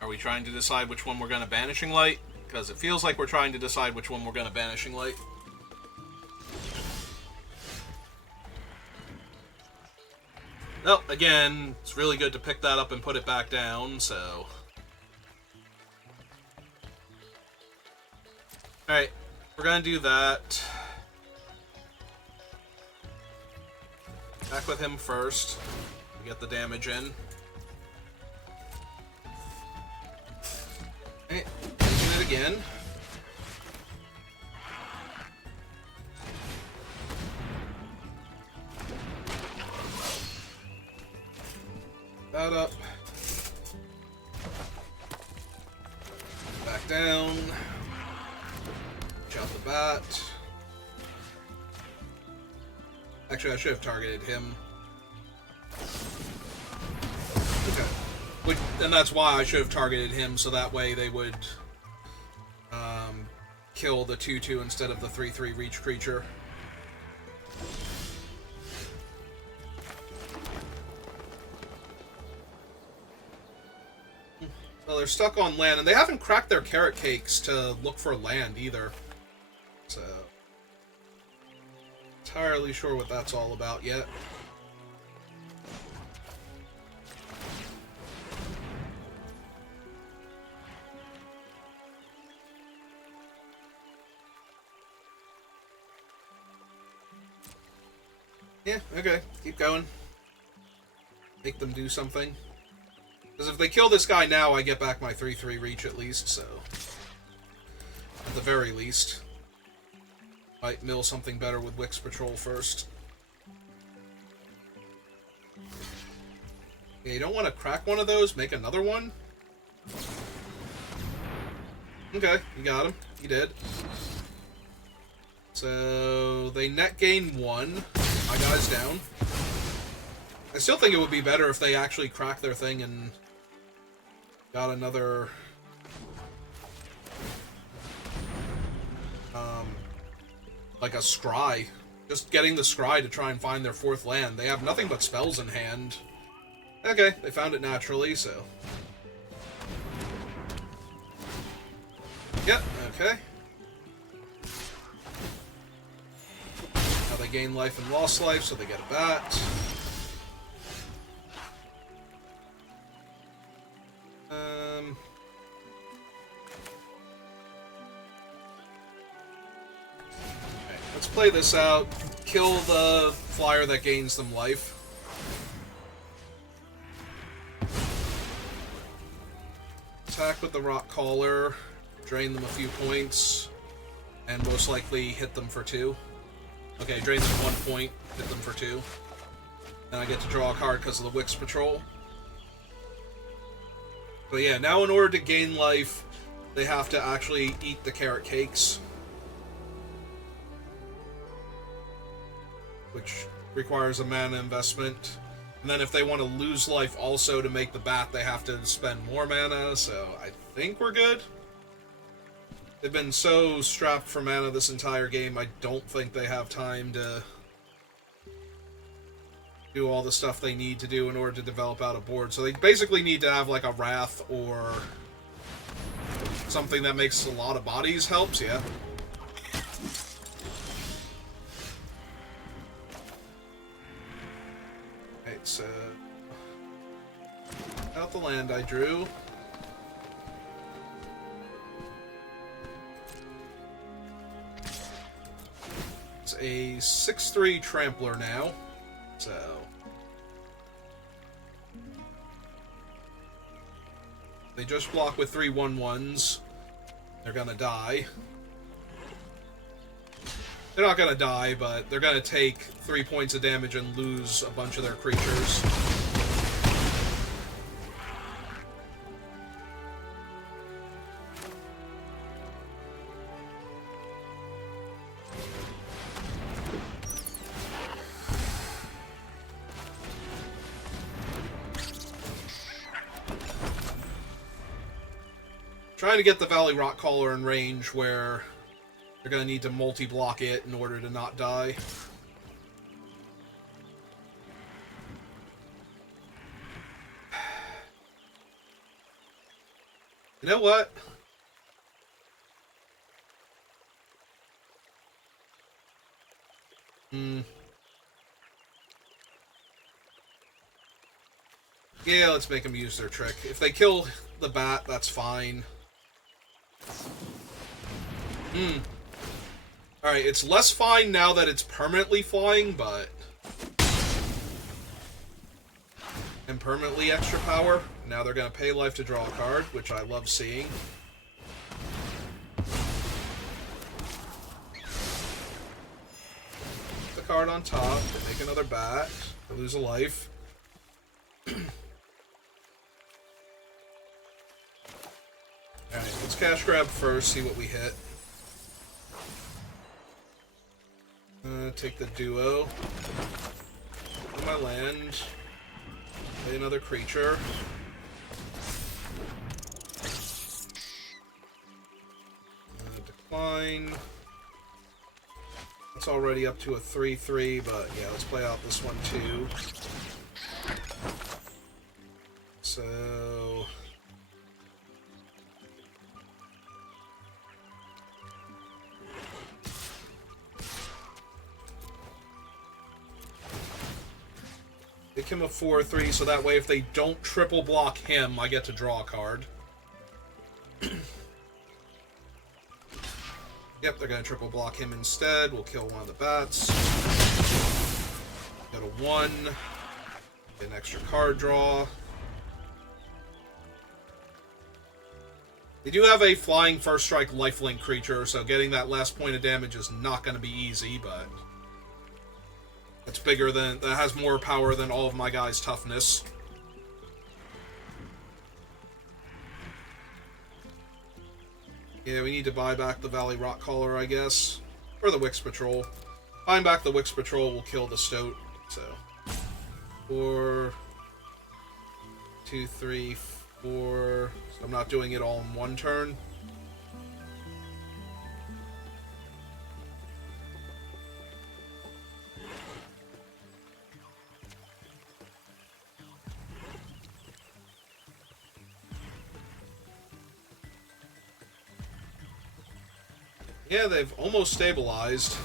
Are we trying to decide which one we're going to Banishing Light? Because it feels like we're trying to decide which one we're going to Banishing Light. Well, again, it's really good to pick that up and put it back down, so alright, we're going to do that. Back with him first. Get the damage in. Okay, do it again. That up. Back down. Jump the bat. Actually, I should have targeted him. Okay. And that's why I should have targeted him, so that way they would kill the 2/2 instead of the 3/3 reach creature. Well, they're stuck on land, and they haven't cracked their carrot cakes to look for land either. So, entirely sure what that's all about yet. Yeah, okay, keep going. make them do something. Because if they kill this guy now, I get back my 3/3 reach at least, so... At the very least. Might mill something better with Wix Patrol first. Yeah, you don't want to crack one of those, make another one? Okay, you got him. You did. So, they net gain 1. My guy's down. I still think it would be better if they actually cracked their thing and got another... like a scry. Just getting the scry to try and find their 4th land. They have nothing but spells in hand. Okay, they found it naturally, so... Yep, okay. Now they gain life and lost life, so they get a bat. Let's play this out. Kill the flyer that gains them life. Attack with the Rock Caller. Drain them a few points. And most likely hit them for 2. Okay, drain them 1 point. Hit them for 2. Then I get to draw a card because of the Wix Patrol. But yeah, now in order to gain life, they have to actually eat the carrot cakes. Which requires a mana investment. And then if they want to lose life also to make the bat, they have to spend more mana, so I think we're good. They've been so strapped for mana this entire game, I don't think they have time to do all the stuff they need to do in order to develop out a board. So they basically need to have like a Wrath or something that makes a lot of bodies helps, yeah. So, out the land I drew. It's a 6/3 Trampler now, so they just block with 3 1/1s. They're gonna die. They're not gonna die, but they're gonna take 3 points of damage and lose a bunch of their creatures. Trying to get the Valley Rock Caller in range where they're going to need to multi-block it in order to not die. You know what? Yeah, let's make them use their trick. If they kill the bat, that's fine. Alright, it's less fine now that it's permanently flying, but... And permanently extra power. Now they're going to pay life to draw a card, which I love seeing. The card on top, they make another bat, they lose a life. Alright, let's cash grab first, see what we hit. Take the duo. On my land. Play another creature. Decline. That's already up to a 3/3, but yeah, let's play out this one too. So... Make him a 4/3, so that way if they don't triple block him, I get to draw a card. Yep, they're going to triple block him instead. We'll kill one of the bats. Got a 1. An extra card draw. They do have a flying first strike lifelink creature, so getting that last point of damage is not going to be easy, but that has more power than all of my guys' toughness. Yeah, we need to buy back the Valley Rockcaller, I guess. Or the Wix Patrol. Buying back the Wix Patrol will kill the Stoat, so 4, 2, 3, 4. So I'm not doing it all in one turn. Yeah, they've almost stabilized.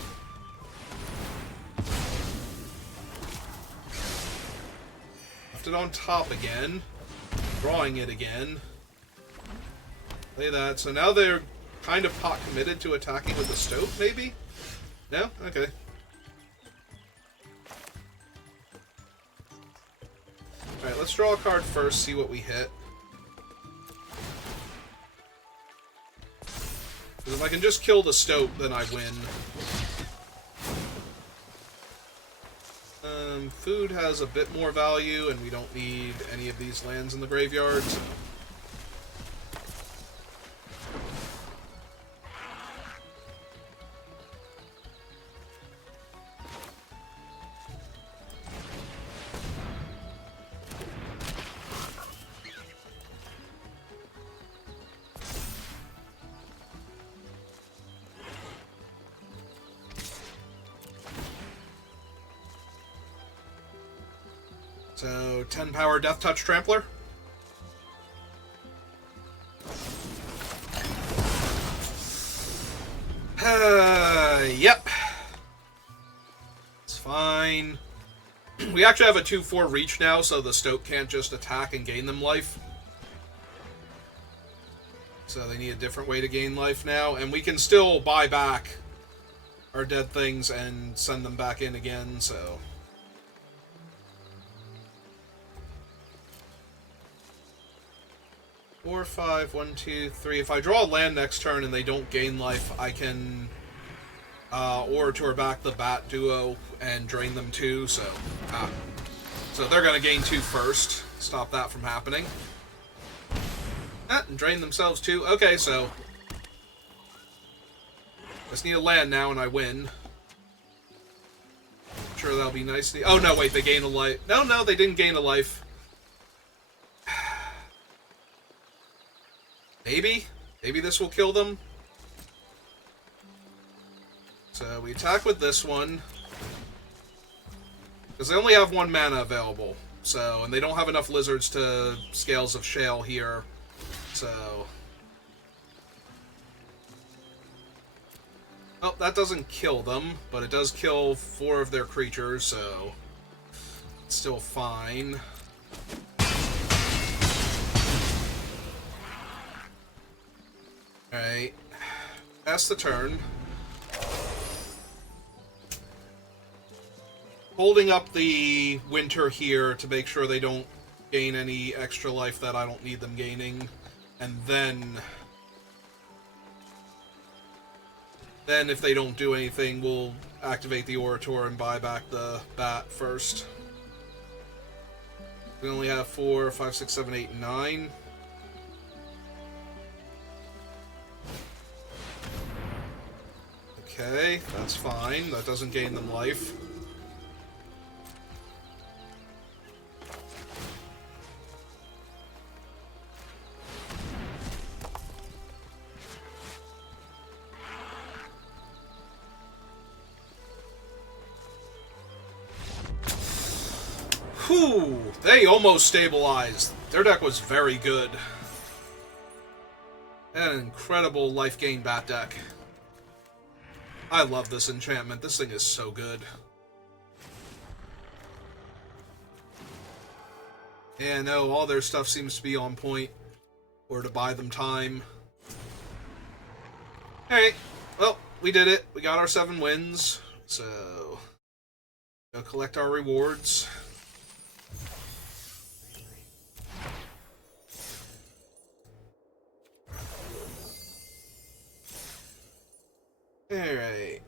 Left it on top again. Drawing it again. Play that. So now they're kind of pot committed to attacking with the Stoat, maybe? No? Okay. Alright, let's draw a card first, see what we hit. Because if I can just kill the Stoat, then I win. Food has a bit more value, and we don't need any of these lands in the graveyard. So, 10 power Death Touch Trampler. Yep. It's fine. We actually have a 2/4 reach now, so the Stoat can't just attack and gain them life. So they need a different way to gain life now, and we can still buy back our dead things and send them back in again, so... 4, 5, 1, 2, 3. If I draw a land next turn and they don't gain life, I can Orator back the Bat Duo and drain them 2, so... So they're going to gain 2 first. Stop that from happening. And drain themselves 2. Okay, so... Just need a land now and I win. I'm sure that'll be nice. Oh, no, wait, they gain a life. No, they didn't gain a life. Maybe? Maybe this will kill them? So we attack with this one. Because they only have 1 mana available. So, and they don't have enough lizards to Scales of Shale here. So... Oh, that doesn't kill them, but it does kill 4 of their creatures, so... It's still fine. Alright. Pass the turn. Holding up the Winter here to make sure they don't gain any extra life that I don't need them gaining. And then if they don't do anything, we'll activate the Orator and buy back the Bat first. We only have 4, 5, 6, 7, 8, 9. Okay, that's fine. That doesn't gain them life. Whew! They almost stabilized. Their deck was very good. An incredible life gain bat deck. I love this enchantment. This thing is so good. Yeah, no, all their stuff seems to be on point. Or to buy them time. Alright, well, we did it. We got our 7 wins. So, go collect our rewards. Alright.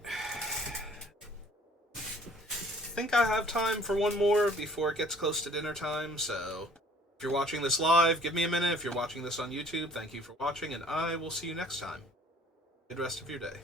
I think I have time for one more before it gets close to dinner time, so if you're watching this live, give me a minute. If you're watching this on YouTube, thank you for watching, and I will see you next time. Good rest of your day.